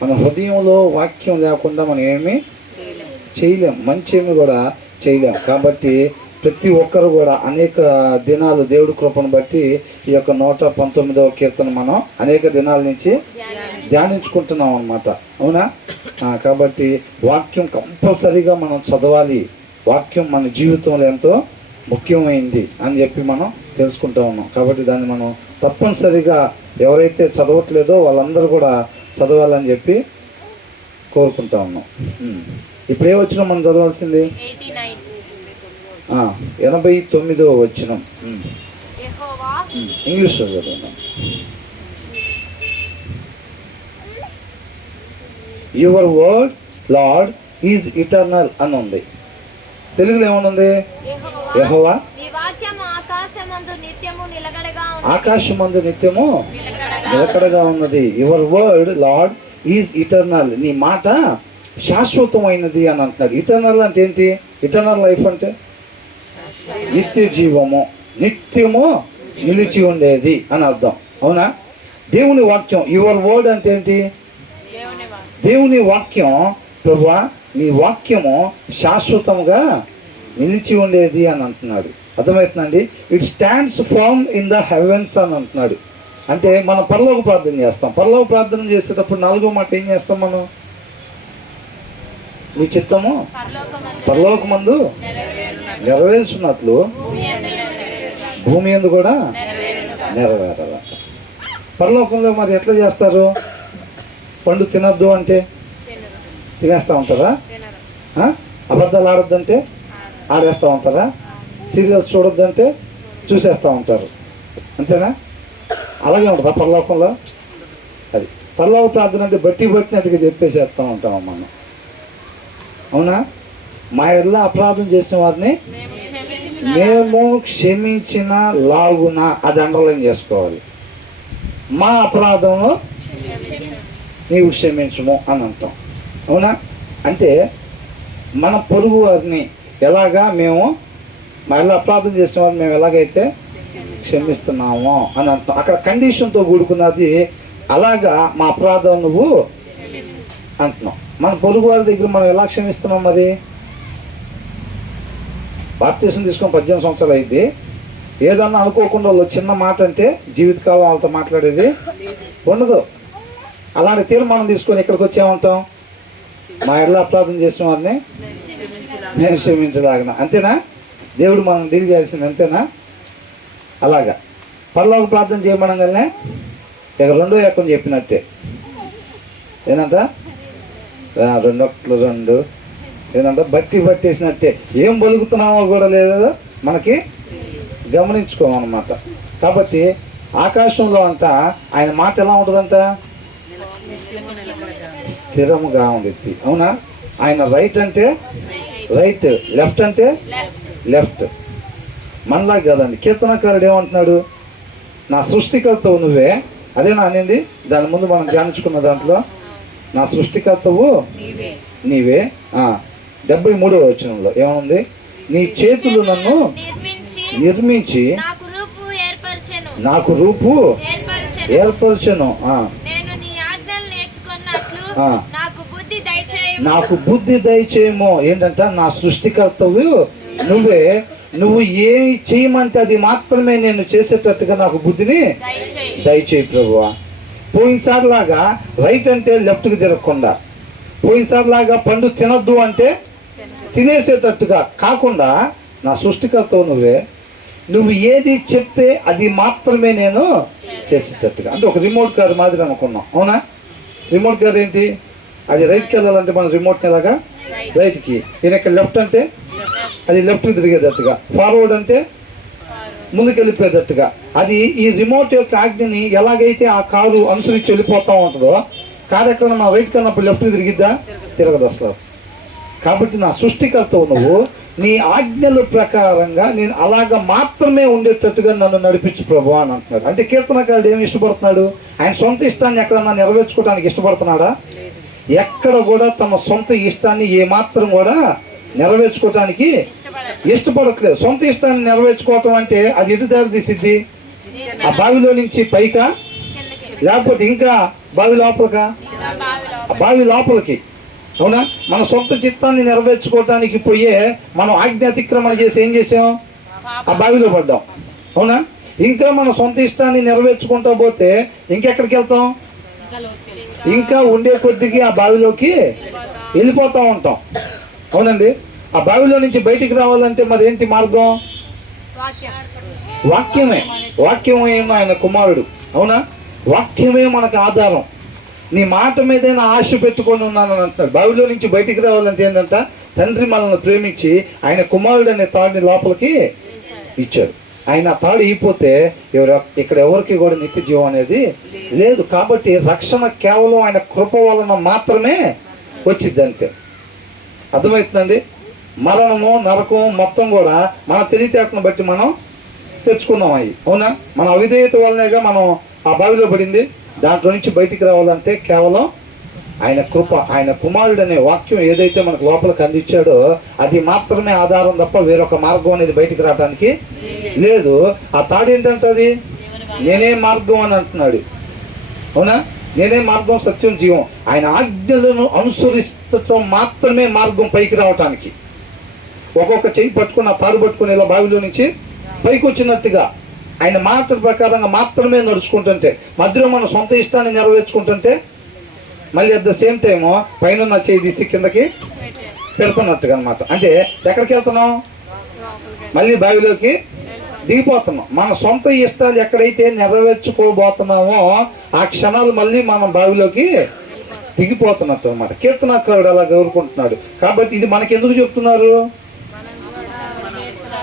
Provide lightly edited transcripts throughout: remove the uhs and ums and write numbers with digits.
మన హృదయంలో వాక్యం లేకుండా మనం ఏమీ చేయలేం, మంచి ఏమి కూడా చేయలేం. కాబట్టి ప్రతి ఒక్కరు కూడా అనేక దినాలు దేవుడి కృపను బట్టి ఈ యొక్క 119వ కీర్తన మనం అనేక దినాల నుంచి ధ్యానించుకుంటున్నాం అన్నమాట. అవునా? కాబట్టి వాక్యం కంపల్సరీగా మనం చదవాలి. వాక్యం మన జీవితంలో ఎంతో ముఖ్యమైంది అని చెప్పి మనం తెలుసుకుంటూ ఉన్నాం. కాబట్టి దాన్ని మనం తప్పనిసరిగా ఎవరైతే చదవట్లేదో వాళ్ళందరూ కూడా చదవాలని చెప్పి కోరుకుంటా ఉన్నాం. ఇప్పుడే వచ్చిన మనం చదవాల్సింది 89వ వచనం. ఇంగ్లీష్లో చదువున్నాం. Your word lord is eternal అని ఉంది. తెలుగులో ఏమనుంది? యెహోవా ఆకాశమందు నిత్యము నిలకడగా ఉన్నది. Your word lord is eternal, నీ మాట శాశ్వతమైనది అని అంటున్నారు. ఇటర్నల్ అంటే ఏంటి? ఇటర్నల్ లైఫ్ అంటే నిత్య జీవము, నిత్యము నిలిచి ఉండేది అని అర్థం. అవునా? దేవుని వాక్యం, యువర్ వర్డ్ అంటే ఏంటి? దేవుని వాక్యం. ప్రభువా నీ వాక్యము శాశ్వతముగా నిలిచి ఉండేది అని అంటున్నాడు. అర్థమవుతుందండి? It stands firm in the heavens అని అంటున్నాడు. అంటే మనం పరలోక ప్రార్థన చేస్తాం. పరలోక ప్రార్థన చేసేటప్పుడు 4వ మాట ఏం చేస్తాం మనం? నీ చిత్తము పరలోకమందు నెరవేర్చున్నట్లు భూమి యందు కూడా నెరవేరాలంట. పరలోకంలో మరి ఎట్లా చేస్తారు? పండు తినద్దు అంటే తినేస్తూ ఉంటారా? అబద్ధాలు ఆడొద్దంటే ఆడేస్తూ ఉంటారా? సీరియల్స్ చూడొద్దంటే చూసేస్తూ ఉంటారు. అంతేనా? అలాగే ఉంటుందా పరలోకంలో? అది పరలోక ప్రార్థన అంటే బట్టినట్టుగా చెప్పేసేస్తూ ఉంటాం మనం. అవునా? మా ఎడల అపరాధం చేసిన వారిని మేము క్షమించిన లాగున, అది అండర్లైన్ చేసుకోవాలి. మా అపరాధంలో నీవు క్షమించము అని అంటాం. అవునా? అంటే మన పొరుగు వారిని ఎలాగా మేము మా ఎడల అపరాధం చేసిన వారిని మేము ఎలాగైతే క్షమిస్తున్నామో అని అంటాం. అక్కడ కండిషన్తో కూడుకున్నది. అలాగా మా అపరాధం నువ్వు అంటున్నాం. మన పొరుగు వారి దగ్గర మనం ఎలా క్షమిస్తున్నాం? మరి బాప్తీసం తీసుకొని 18 సంవత్సరాలు అయింది. ఏదన్నా అనుకోకుండా వాళ్ళు చిన్న మాట అంటే జీవితకాలం వాళ్ళతో మాట్లాడేది ఉండదు. అలాంటి తీర్మానం తీసుకొని ఇక్కడికి వచ్చేమంటాం? మా ఎడల అపరాధం చేసిన వారిని నేను క్షమించలాగిన. అంతేనా? దేవుడు మనం డీల్ చేయాల్సింది. అంతేనా? అలాగా పరలోక ప్రార్థన చేయమనగానే ఇక 2వ ఏకం చెప్పినట్టే. ఏంటంట? 2:2 ఏంటంటే బట్టేసినట్టే. ఏం బలుగుతున్నామో కూడా లేదో మనకి గమనించుకోమన్నమాట. కాబట్టి ఆకాశంలో అంట ఆయన మాట ఎలా ఉంటుందంట? స్థిరముగా ఉండిద్ది. అవునా? ఆయన రైట్ అంటే రైట్, లెఫ్ట్ అంటే లెఫ్ట్. మనలా కదండి. కీర్తనకారుడు ఏమంటున్నాడు? నా సృష్టికర్తవు నువ్వే. అదేనా అనేది? దాని ముందు మనం ధ్యానించుకున్న దాంట్లో నా సృష్టికర్తవు నీవే. 73వ వచనంలో ఏముంది? నీ చేతులు నన్ను నిర్మించి నాకు రూపు ఏర్పరచెను. నాకు బుద్ధి దయచేయము. ఏంటంట? నా సృష్టికర్తవు నువ్వే. నువ్వు ఏమి చేయమంటే అది మాత్రమే నేను చేసేటట్టుగా నాకు బుద్ధిని దయచేయి ప్రభువా. పోయినసారి లాగా రైట్ అంటే లెఫ్ట్కి తిరగకుండా, పోయినసారి లాగా పండు తినద్దు అంటే తినేసేటట్టుగా కాకుండా నా సృష్టికర్తవు నువ్వే. నువ్వు ఏది చెప్తే అది మాత్రమే నేను చేసేటట్టుగా. అంటే ఒక రిమోట్ కార్ మాదిరి అనుకున్నాం. అవునా? రిమోట్ కార్ ఏంటి? అది రైట్కి వెళ్ళాలంటే మన రిమోట్ని ఎలాగా రైట్కి, ఈయన లెఫ్ట్ అంటే అది లెఫ్ట్కి తిరిగేటట్టుగా, ఫార్వర్డ్ అంటే ముందుకు వెళ్ళిపోయేటట్టుగా. అది ఈ రిమోట్ యొక్క ఆజ్ఞని ఎలాగైతే ఆ కారు అనుసరించి వెళ్ళిపోతూ ఉంటుందో, కారు ఎక్కడ మన రైట్ కన్నప్పుడు లెఫ్ట్కి తిరిగిద్దా? తిరగదు అసలు. కాబట్టి నా సృష్టికర్తవు నువ్వు, నీ ఆజ్ఞల ప్రకారంగా నేను అలాగా మాత్రమే ఉండేటట్టుగా నన్ను నడిపించు ప్రభు అని అంటున్నాడు. అంటే కీర్తనకారుడు ఏమి ఇష్టపడుతున్నాడు? ఆయన సొంత ఇష్టాన్ని ఎక్కడన్నా నెరవేర్చుకోవడానికి ఇష్టపడుతున్నాడా? ఎక్కడ కూడా తమ సొంత ఇష్టాన్ని ఏమాత్రం కూడా నెరవేర్చుకోవటానికి ఇష్టపడట్లేదు. సొంత ఇష్టాన్ని నెరవేర్చుకోవటం అంటే అది ఎటు దారి తీసిద్ది? ఆ బావిలో నుంచి పైకా, లేకపోతే ఇంకా బావి లోపలకా? ఆ బావి లోపలికి. అవునా? మన సొంత చిత్తాన్ని నెరవేర్చుకోవటానికి పోయే మనం ఆజ్ఞ అతిక్రమణ చేసి ఏం చేసాం? ఆ బావిలో పడ్డాం. అవునా? ఇంకా మన సొంత ఇష్టాన్ని నెరవేర్చుకుంటా పోతే ఇంకెక్కడికి వెళ్తాం? ఇంకా ఉండే కొద్దికి ఆ బావిలోకి వెళ్ళిపోతూ ఉంటాం. అవునండి. ఆ బావిలో నుంచి బయటికి రావాలంటే మరి ఏంటి మార్గం? వాక్యమే. వాక్యమే ఆయన కుమారుడు. అవునా? వాక్యమే మనకు ఆధారం. నీ మాట మీదైనా ఆశ పెట్టుకొని ఉన్నానని అంటున్నాడు. బావిలో నుంచి బయటికి రావాలంటే ఏంటంట? తండ్రి మనల్ని ప్రేమించి ఆయన కుమారుడు అనే తాడిని లోపలికి ఇచ్చాడు. ఆయన తాడు అయిపోతే ఇక్కడ ఎవరికి కూడా నిత్య జీవం అనేది లేదు. కాబట్టి రక్షణ కేవలం ఆయన కృప వలన మాత్రమే వచ్చింది, అంతే. అర్థమవుతుందండి? మరణము, నరకం మొత్తం కూడా మన తెలివితేటను బట్టి మనం తెచ్చుకున్నాం అవి. అవునా? మన అవిధేయత వల్లనేగా మనం ఆ బావిలో పడింది. దాంట్లో నుంచి బయటికి రావాలంటే కేవలం ఆయన కృప, ఆయన కుమారుడు అనే వాక్యం ఏదైతే మనకు లోపలికి అందించాడో అది మాత్రమే ఆధారం తప్ప వేరొక మార్గం అనేది బయటికి రావడానికి లేదు. ఆ తాడు ఏంటంటే అది నేనే మార్గం అని అంటున్నాడు. అవునా? నేనే మార్గం, సత్యం, జీవం. ఆయన ఆజ్ఞలను అనుసరిస్తటం మాత్రమే మార్గం పైకి రావటానికి. ఒక్కొక్క చెయ్యి పట్టుకుని ఆ తాడు పట్టుకుని ఇలా బావిలో నుంచి పైకి వచ్చినట్టుగా ఆయన మాట ప్రకారంగా మాత్రమే నడుచుకుంటుంటే, మధ్యలో మన సొంత ఇష్టాన్ని నెరవేర్చుకుంటుంటే మళ్ళీ అట్ ద సేమ్ టైము పైన నా చేయి తీసి కిందకి పెడుతున్నట్టుగా అనమాట. అంటే ఎక్కడికి వెళ్తున్నాం? మళ్ళీ బావిలోకి దిగిపోతున్నాం. మన సొంత ఇష్టాలు ఎక్కడైతే నెరవేర్చుకోబోతున్నామో ఆ క్షణాలు మళ్ళీ మనం బావిలోకి దిగిపోతున్నట్టు అనమాట. కీర్తనకారుడు అలా కోరుకుంటున్నాడు. కాబట్టి ఇది మనకి ఎందుకు చెప్తున్నారు?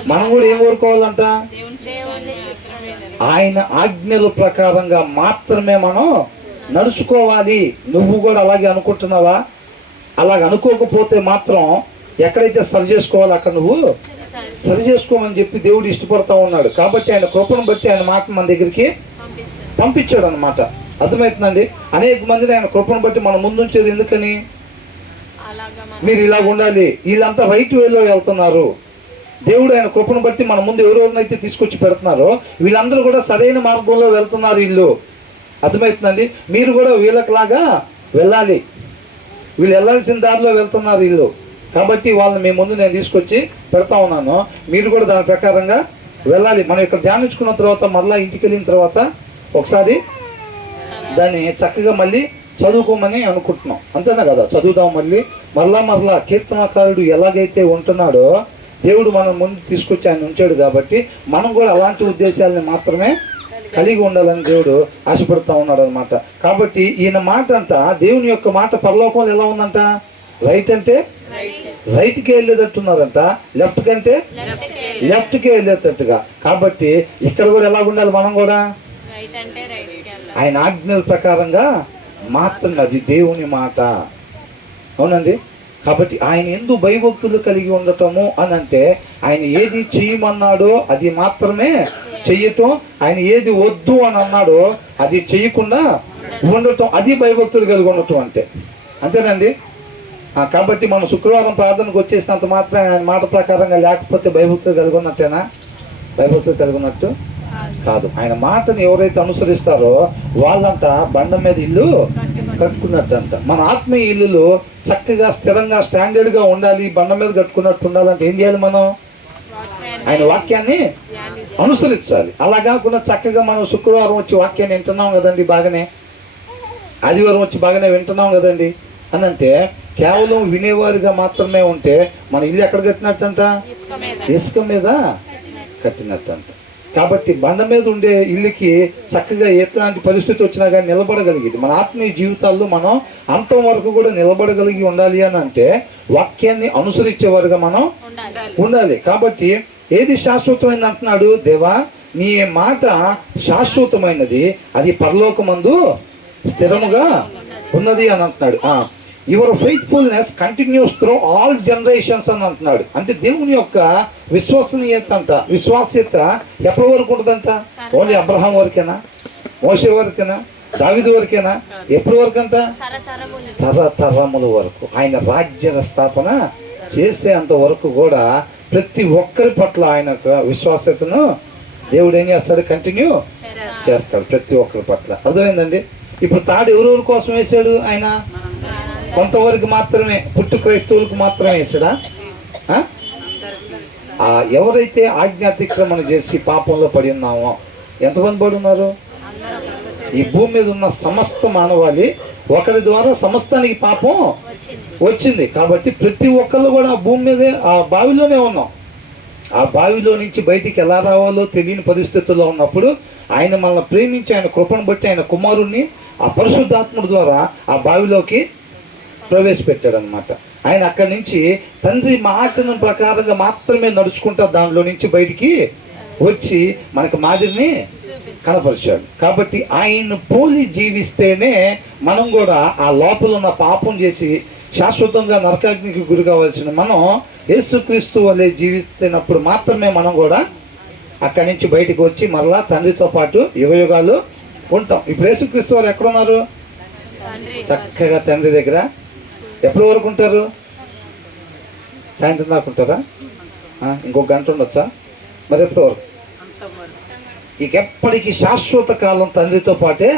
మనం కూడా ఏం కోరుకోవాలంట? ఆయన ఆజ్ఞల ప్రకారంగా మాత్రమే మనం నడుచుకోవాలి. నువ్వు కూడా అలాగే అనుకుంటున్నావా? అలాగ అనుకోకపోతే మాత్రం ఎక్కడైతే సరి చేసుకోవాలో అక్కడ నువ్వు సరి చేసుకోమని చెప్పి దేవుడు ఇష్టపడతా ఉన్నాడు. కాబట్టి ఆయన కృపను బట్టి ఆయన మాట మన దగ్గరికి పంపించాడు అనమాట. అర్థమవుతుందండి? అనేక మందిని ఆయన కృపను బట్టి మనం ముందుంచేది ఎందుకని? మీరు ఇలాగ ఉండాలి, వీళ్ళంతా రైట్ వేలో వెళ్తున్నారు. దేవుడు ఆయన కృపను బట్టి మన ముందు ఎవరెవరినైతే తీసుకొచ్చి పెడుతున్నారో వీళ్ళందరూ కూడా సరైన మార్గంలో వెళ్తున్నారు వీళ్ళు. అర్థమవుతుందండి? మీరు కూడా వీళ్ళకిలాగా వెళ్ళాలి. వీళ్ళు వెళ్ళాల్సిన దారిలో వెళ్తున్నారు వీళ్ళు. కాబట్టి వాళ్ళని మీ ముందు నేను తీసుకొచ్చి పెడతా ఉన్నాను. మీరు కూడా దాని ప్రకారంగా వెళ్ళాలి. మనం ఇక్కడ ధ్యానించుకున్న తర్వాత మరలా ఇంటికి వెళ్ళిన తర్వాత ఒకసారి దాన్ని చక్కగా మళ్ళీ చదువుకోమని అనుకుంటున్నాం. అంతేనా కదా? చదువుదాం మళ్ళీ మరలా కీర్తనకారుడు ఎలాగైతే ఉంటున్నాడో దేవుడు మనం ముందు తీసుకొచ్చి ఆయన ఉంచాడు. కాబట్టి మనం కూడా అలాంటి ఉద్దేశాలని మాత్రమే కలిగి ఉండాలని దేవుడు ఆశపడుతూ ఉన్నాడు అనమాట. కాబట్టి ఈయన మాట అంట, దేవుని యొక్క మాట పరలోకంలో ఎలా ఉందంట? రైట్ అంటే రైట్కి వెళ్ళేటట్టున్నారంట, లెఫ్ట్ కంటే లెఫ్ట్కే వెళ్ళేటట్టుగా. కాబట్టి ఇక్కడ కూడా ఎలా ఉండాలి? మనం కూడా ఆయన ఆజ్ఞల ప్రకారంగా మాత్రమే. అది దేవుని మాట. అవునండి. కాబట్టి ఆయన ఎందుకు భయభక్తులు కలిగి ఉండటము అని అంటే ఆయన ఏది చేయమన్నాడో అది మాత్రమే చెయ్యటం, ఆయన ఏది వద్దు అని అన్నాడో అది చేయకుండా ఉండటం, అది భయభక్తులు కలిగి ఉండటం అంటే. అంతేనండి. కాబట్టి మనం శుక్రవారం ప్రార్థనకు వచ్చేసినంత మాత్రం ఆయన మాట ప్రకారంగా లేకపోతే భయభక్తులు కలిగి ఉన్నట్టేనా? భయభక్తులు కలిగి ఉన్నట్టు కాదు. ఆయన మాటను ఎవరైతే అనుసరిస్తారో వాళ్ళంట బండ మీద ఇల్లు కట్టుకున్నట్టంట. మన ఆత్మీయ ఇల్లులు చక్కగా స్థిరంగా స్టాండర్డ్గా ఉండాలి, బండ మీద కట్టుకున్నట్టు ఉండాలంటే ఏం చేయాలి? మనం ఆయన వాక్యాన్ని అనుసరించాలి. అలా కాకుండా చక్కగా మనం శుక్రవారం వచ్చి వాక్యాన్ని వింటున్నాం కదండి, బాగానే ఆదివారం వచ్చి బాగానే వింటున్నాం కదండి అని అంటే కేవలం వినేవారిగా మాత్రమే ఉంటే మన ఇల్లు ఎక్కడ కట్టినట్టంట? ఇసుక మీద కట్టినట్టంట. కాబట్టి బండ మీద ఉండే ఇల్లుకి చక్కగా ఎట్లాంటి పరిస్థితి వచ్చినా కానీ నిలబడగలిగేది. మన ఆత్మీయ జీవితాల్లో మనం అంతం వరకు కూడా నిలబడగలిగి ఉండాలి అని అంటే వాక్యాన్ని అనుసరించేవారుగా మనం ఉండాలి. కాబట్టి ఏది శాశ్వతమైనది అంటున్నాడు? దేవా నీ మాట శాశ్వతమైనది, అది పరలోకమందు స్థిరముగా ఉన్నది అని అంటున్నాడు. Your faithfulness continuous through all generations అని అంటున్నాడు. అంటే దేవుని యొక్క విశ్వసనీయత అంట, విశ్వాస్యత ఎప్పటి వరకు ఉంటుందంట? ఓన్లీ అబ్రహాం వరకేనా? మోషే వరకేనా? దావీదు వరకేనా? ఎప్పటి వరకు అంట? తరతరముల వరకు. ఆయన రాజ్య స్థాపన చేసేంత వరకు కూడా ప్రతి ఒక్కరి పట్ల ఆయన విశ్వాస్యతను దేవుడు ఏం చేస్తాడు? కంటిన్యూ చేస్తాడు ప్రతి ఒక్కరి పట్ల. అర్థమైందండి? ఇప్పుడు తాడు ఎవరెవరి కోసం వేసాడు? ఆయన కొంతవరకు మాత్రమే పుట్టు క్రైస్తవులకు మాత్రమే వేసాడా? ఎవరైతే ఆజ్ఞాతిక్రమణ చేసి పాపంలో పడి ఉన్నామో, ఎంతమంది పడి ఉన్నారు? ఈ భూమి మీద ఉన్న సమస్త మానవాళి ఒకరి ద్వారా సమస్తానికి పాపం వచ్చింది. కాబట్టి ప్రతి ఒక్కళ్ళు కూడా ఆ భూమి మీదే ఆ బావిలోనే ఉన్నాం. ఆ బావిలో నుంచి బయటికి ఎలా రావాలో తెలియని పరిస్థితుల్లో ఉన్నప్పుడు ఆయన మనల్ని ప్రేమించి ఆయన కృపను బట్టి ఆయన కుమారుణ్ణి ఆ పరిశుద్ధాత్ముడి ద్వారా ఆ బావిలోకి ప్రవేశపెట్టాడు అనమాట. ఆయన అక్కడి నుంచి తండ్రి మాటను ప్రకారంగా మాత్రమే నడుచుకుంటా దానిలో నుంచి బయటికి వచ్చి మనకు మాదిరిని కనపరిచాడు. కాబట్టి ఆయన పోలి జీవిస్తేనే మనం కూడా ఆ లోపల ఉన్న పాపం చేసి శాశ్వతంగా నరకాగ్నికి గురి కావాల్సిన మనం యేసుక్రీస్తు వలె జీవిస్తున్నప్పుడు మాత్రమే మనం కూడా అక్కడి నుంచి బయటకు వచ్చి మరలా తండ్రితో పాటు యుగయుగాలు ఉంటాం. ఇప్పుడు యేసుక్రీస్తు వాళ్ళు ఎక్కడున్నారు? చక్కగా తండ్రి దగ్గర. ఎప్పటి వరకు ఉంటారు? సాయంత్రం దాకా ఉంటారా? ఇంకొక గంట ఉండొచ్చా? మరి ఎప్పటి వరకు? ఎప్పటికీ శాశ్వత కాలం తండ్రితో పాటే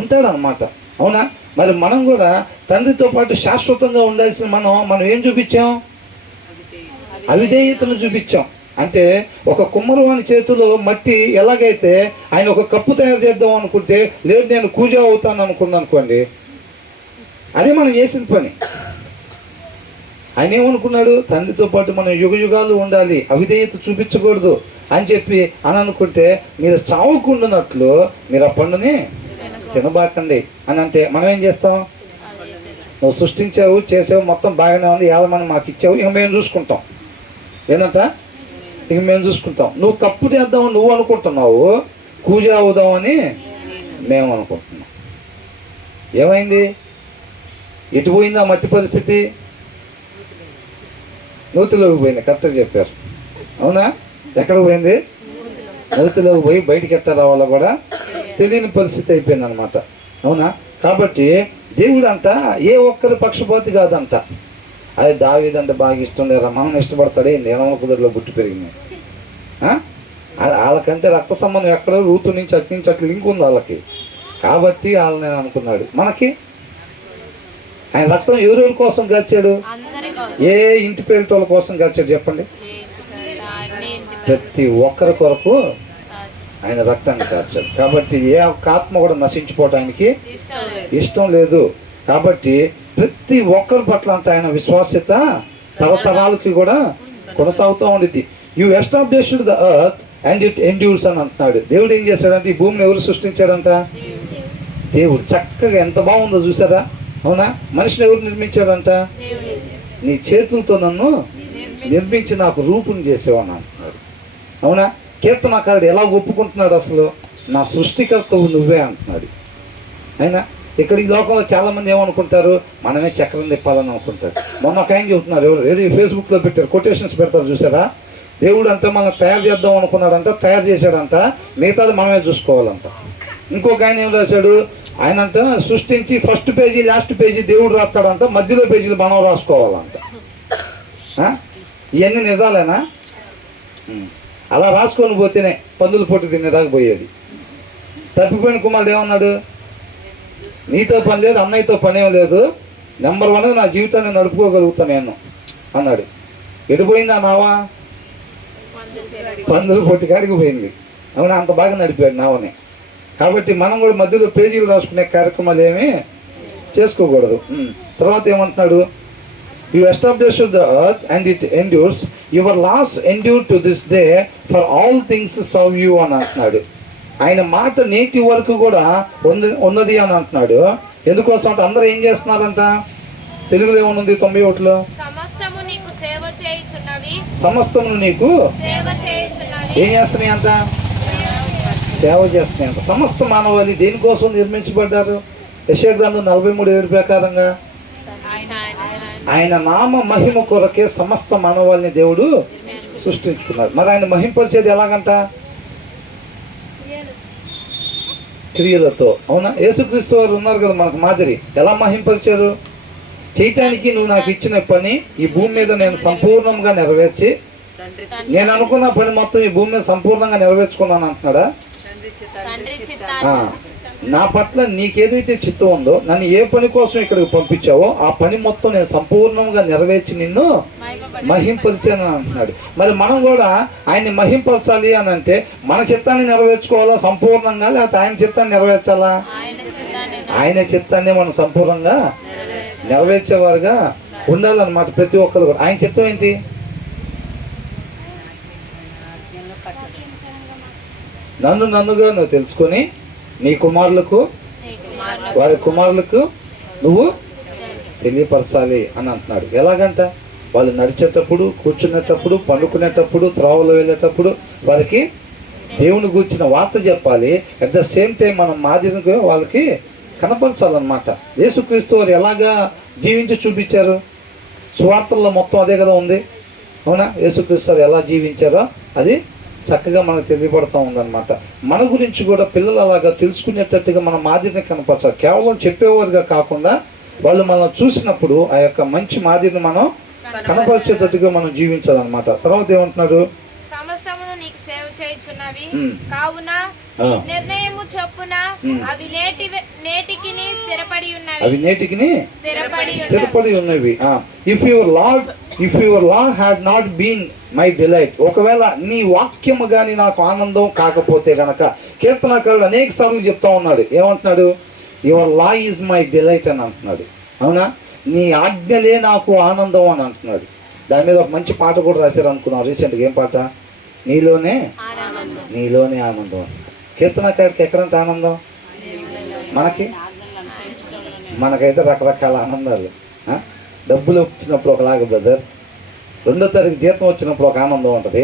ఉంటాడనమాట. అవునా? మరి మనం కూడా తండ్రితో పాటు శాశ్వతంగా ఉండాల్సిన మనం ఏం చూపించాం? అవిధేయతను చూపించాం. అంటే ఒక కుమ్మరవాని చేతిలో మట్టి ఎలాగైతే ఆయన ఒక కప్పు తయారు చేద్దాం అనుకుంటే, లేదు నేను కూజా అవుతాను అనుకున్నాను అనుకోండి, అదే మనం చేసిన పని. ఆయన ఏమనుకున్నాడు? తండ్రితో పాటు మనం యుగయుగాలు ఉండాలి, అవిధేయత చూపించకూడదు అని చెప్పి అని అనుకుంటే, మీరు చావుకుండునట్లు మీరు ఆ పండుని తినబాకండి అని అంటే మనం ఏం చేస్తాం? నువ్వు సృష్టించావు, చేసావు, మొత్తం బాగానే ఉంది, ఏళ్ళమని మాకు ఇచ్చావు, ఇక మేము చూసుకుంటాం. ఏంటంట? ఇక మేము చూసుకుంటాం. నువ్వు తప్పు చేద్దామని నువ్వు అనుకుంటున్నావు, కూజ అవుదామని మేము అనుకుంటున్నాం. ఏమైంది? ఎటు పోయింది ఆ మట్టి పరిస్థితి? నూతిలోకి పోయింది. కరెక్ట్గా చెప్పారు. అవునా? ఎక్కడ పోయింది? నూతిలోకి పోయి బయటికి ఎట్ట రావాలో కూడా తెలియని పరిస్థితి అయిపోయింది అనమాట. అవునా? కాబట్టి దేవుడు అంట ఏ ఒక్కరి పక్షపాతి కాదంట. అదే దావీదంటే బాగా ఇష్టం లేదా, మనం ఇష్టపడతాడే నేనమ్మ కుదరలో బుట్టి పెరిగింది. వాళ్ళకంటే రక్త సంబంధం ఎక్కడో రూతు నుంచి అటు నుంచి అట్లా లింక్ ఉంది వాళ్ళకి. కాబట్టి వాళ్ళని నేను అనుకున్నాడు. మనకి ఆయన రక్తం ఎవరెవరి కోసం గడిచాడు? ఏ ఇంటి పేరుటోళ్ళ కోసం గడిచాడు చెప్పండి? ప్రతి ఒక్కరి కొరకు ఆయన రక్తాన్ని కార్చాడు. కాబట్టి ఏ ఒక్క ఆత్మ కూడా నశించిపోవడానికి ఇష్టం లేదు. కాబట్టి ప్రతి ఒక్కరి పట్ల అంటే ఆయన విశ్వాస్యత తరతరాలకి కూడా కొనసాగుతూ ఉండిద్ది. You established the earth and it endures అని అంటున్నాడు. దేవుడు ఏం చేశాడంటే ఈ భూమిని ఎవరు సృష్టించాడంట? దేవుడు. చక్కగా ఎంత బాగుందో చూసారా? అవునా? మనిషిని ఎవరు నిర్మించాడంట? నీ చేతులతో నన్ను నిర్మించి నాకు రూపం చేసేవాడు అంటున్నాడు. అవునా? కీర్తనకారుడు ఎలా ఒప్పుకుంటున్నాడు? అసలు నా సృష్టికర్తవు నువ్వే అంటున్నాడు. అయినా ఇక్కడ ఈ లోకంలో చాలామంది ఏమనుకుంటారు? మనమే చక్రం తిప్పాలని అనుకుంటారు. మొన్న ఒక ఆయన చెబుతున్నారు, ఎవరు ఏదో ఫేస్బుక్లో పెట్టారు, కొటేషన్స్ పెడతారు చూసారా? దేవుడు అంతా మనం తయారు చేద్దాం అనుకున్నాడంట, తయారు చేశాడంట, మిగతాది మనమే చూసుకోవాలంట. ఇంకొక ఆయన ఏం రాశాడు? ఆయన అంట సృష్టించి ఫస్ట్ పేజీ లాస్ట్ పేజీ దేవుడు రాస్తాడంట, మధ్యలో పేజీలు మనం రాసుకోవాలంట. ఇవన్నీ నిజాలేనా? అలా రాసుకొని పోతేనే పందులు పొట్టు తినేదాకా పోయేది. తప్పిపోయిన కుమారుడు ఏమన్నాడు? నీతో పని లేదు, అన్నయ్యతో పనేం లేదు, నెంబర్ 1 నా జీవితాన్ని నడుపుకోగలుగుతాను నేను అన్నాడు. ఎడిపోయింది ఆ నావా? పందులు పొట్టి కాడికి పోయింది. అవునా? అంత బాగా నడిపాడు నావని. కాబట్టి మనం కూడా మధ్యలో పేజీలు రాసుకునే కార్యక్రమాలు ఏమీ చేసుకోకూడదు. తర్వాత ఏమంటున్నాడు? You establish the earth and it endures, your laws endure to this day for all things serve you అని అంటున్నాడు. ఆయన మాట నేటి వరకు కూడా ఉన్నది అని అంటున్నాడు. ఎందుకోసం అంటే అందరూ ఏం చేస్తున్నారంట? తెలుగులో ఏమనుంది 91లో? సమస్తము నీకు ఏం చేస్తున్నాయి అంట? సేవ చేస్తున్నాయి అంట. సమస్త మానవాళి దేనికోసం నిర్మించబడ్డారు? యెషయా గ్రంథం 43:7 ప్రకారంగా ఆయన నామ మహిమ కొరకే సమస్త మానవాళిని దేవుడు సృష్టించుకున్నారు. మరి ఆయన మహింపరిచేది ఎలాగంట? క్రియలతో. అవునా? యేసుక్రీస్తు వారు ఉన్నారు కదా మనకు మాదిరి. ఎలా మహింపరిచారు? చేయటానికి నువ్వు నాకు ఇచ్చిన పని ఈ భూమి మీద నేను సంపూర్ణంగా నెరవేర్చి, నేను అనుకున్న పని మొత్తం ఈ భూమి మీద సంపూర్ణంగా నెరవేర్చుకున్నాను అంటున్నాడా? నా పట్ల నీకేదైతే చిత్తం ఉందో, నన్ను ఏ పని కోసం ఇక్కడికి పంపించావో ఆ పని మొత్తం నేను సంపూర్ణంగా నెరవేర్చి నిన్ను మహింపరిచాను అంటున్నాడు. మరి మనం కూడా ఆయన్ని మహింపరచాలి అని అంటే మన చిత్తాన్ని నెరవేర్చుకోవాలా సంపూర్ణంగా, లేకపోతే ఆయన చిత్తాన్ని నెరవేర్చాలా? ఆయన చిత్తాన్ని మనం సంపూర్ణంగా నెరవేర్చేవారుగా ఉండాలన్నమాట ప్రతి ఒక్కరు కూడా. ఆయన చిత్తం ఏంటి? నన్నుగా నువ్వు తెలుసుకొని నీ కుమారులకు వారి కుమారులకు నువ్వు తెలియపరచాలి అని అంటున్నాడు. ఎలాగంట? వాళ్ళు నడిచేటప్పుడు, కూర్చునేటప్పుడు, పండుకునేటప్పుడు, త్రోవలో వెళ్ళేటప్పుడు వారికి దేవుని గురించిన వార్త చెప్పాలి. అట్ ద సేమ్ టైం మనం మాదిరిగా వాళ్ళకి కనపరచాలన్నమాట. యేసుక్రీస్తు వారు ఎలాగా జీవించి చూపించారు? సువార్తల్లో మొత్తం అదే కదా ఉంది, అవునా? యేసుక్రీస్తు వారు ఎలా జీవించారో అది చక్కగా మనకు తెలియబడతా ఉందన్నమాట. మన గురించి కూడా పిల్లలు అలాగా తెలుసుకునేటట్టుగా మన మాదిరిని కనపరచాలి. కేవలం చెప్పేవారుగా కాకుండా వాళ్ళు మనం చూసినప్పుడు ఆ యొక్క మంచి మాదిరిని మనం కనపరిచేటట్టుగా మనం జీవించాలన్నమాట. తర్వాత ఏమంటున్నారు? కావున నిర్ణయము చొప్పున అవి నేటికి స్థిరపడి ఉన్నవి. If your law had not been my delight, ఒకవేళ నీ వాక్యము గాని నాకు ఆనందం కాకపోతే గనక, కీర్తనకారుడు అనేక సార్లు చెప్తా ఉన్నాడు. ఏమంటున్నాడు? Your law is my delight అని అంటున్నాడు. అవునా? నీ ఆజ్ఞలే నాకు ఆనందం అని అంటున్నాడు. దాని మీద ఒక మంచి పాట కూడా రాశారు అనుకున్నాం రీసెంట్గా. ఏం పాట? నీలోనే ఆనందం. కీర్తనకారికి ఎక్కడంటే ఆనందం? మనకైతే రకరకాల ఆనందాలు. డబ్బులు వచ్చినప్పుడు ఒకలాగా బ్రదర్, 2వ తారీఖు జీతం వచ్చినప్పుడు ఒక ఆనందం ఉంటుంది.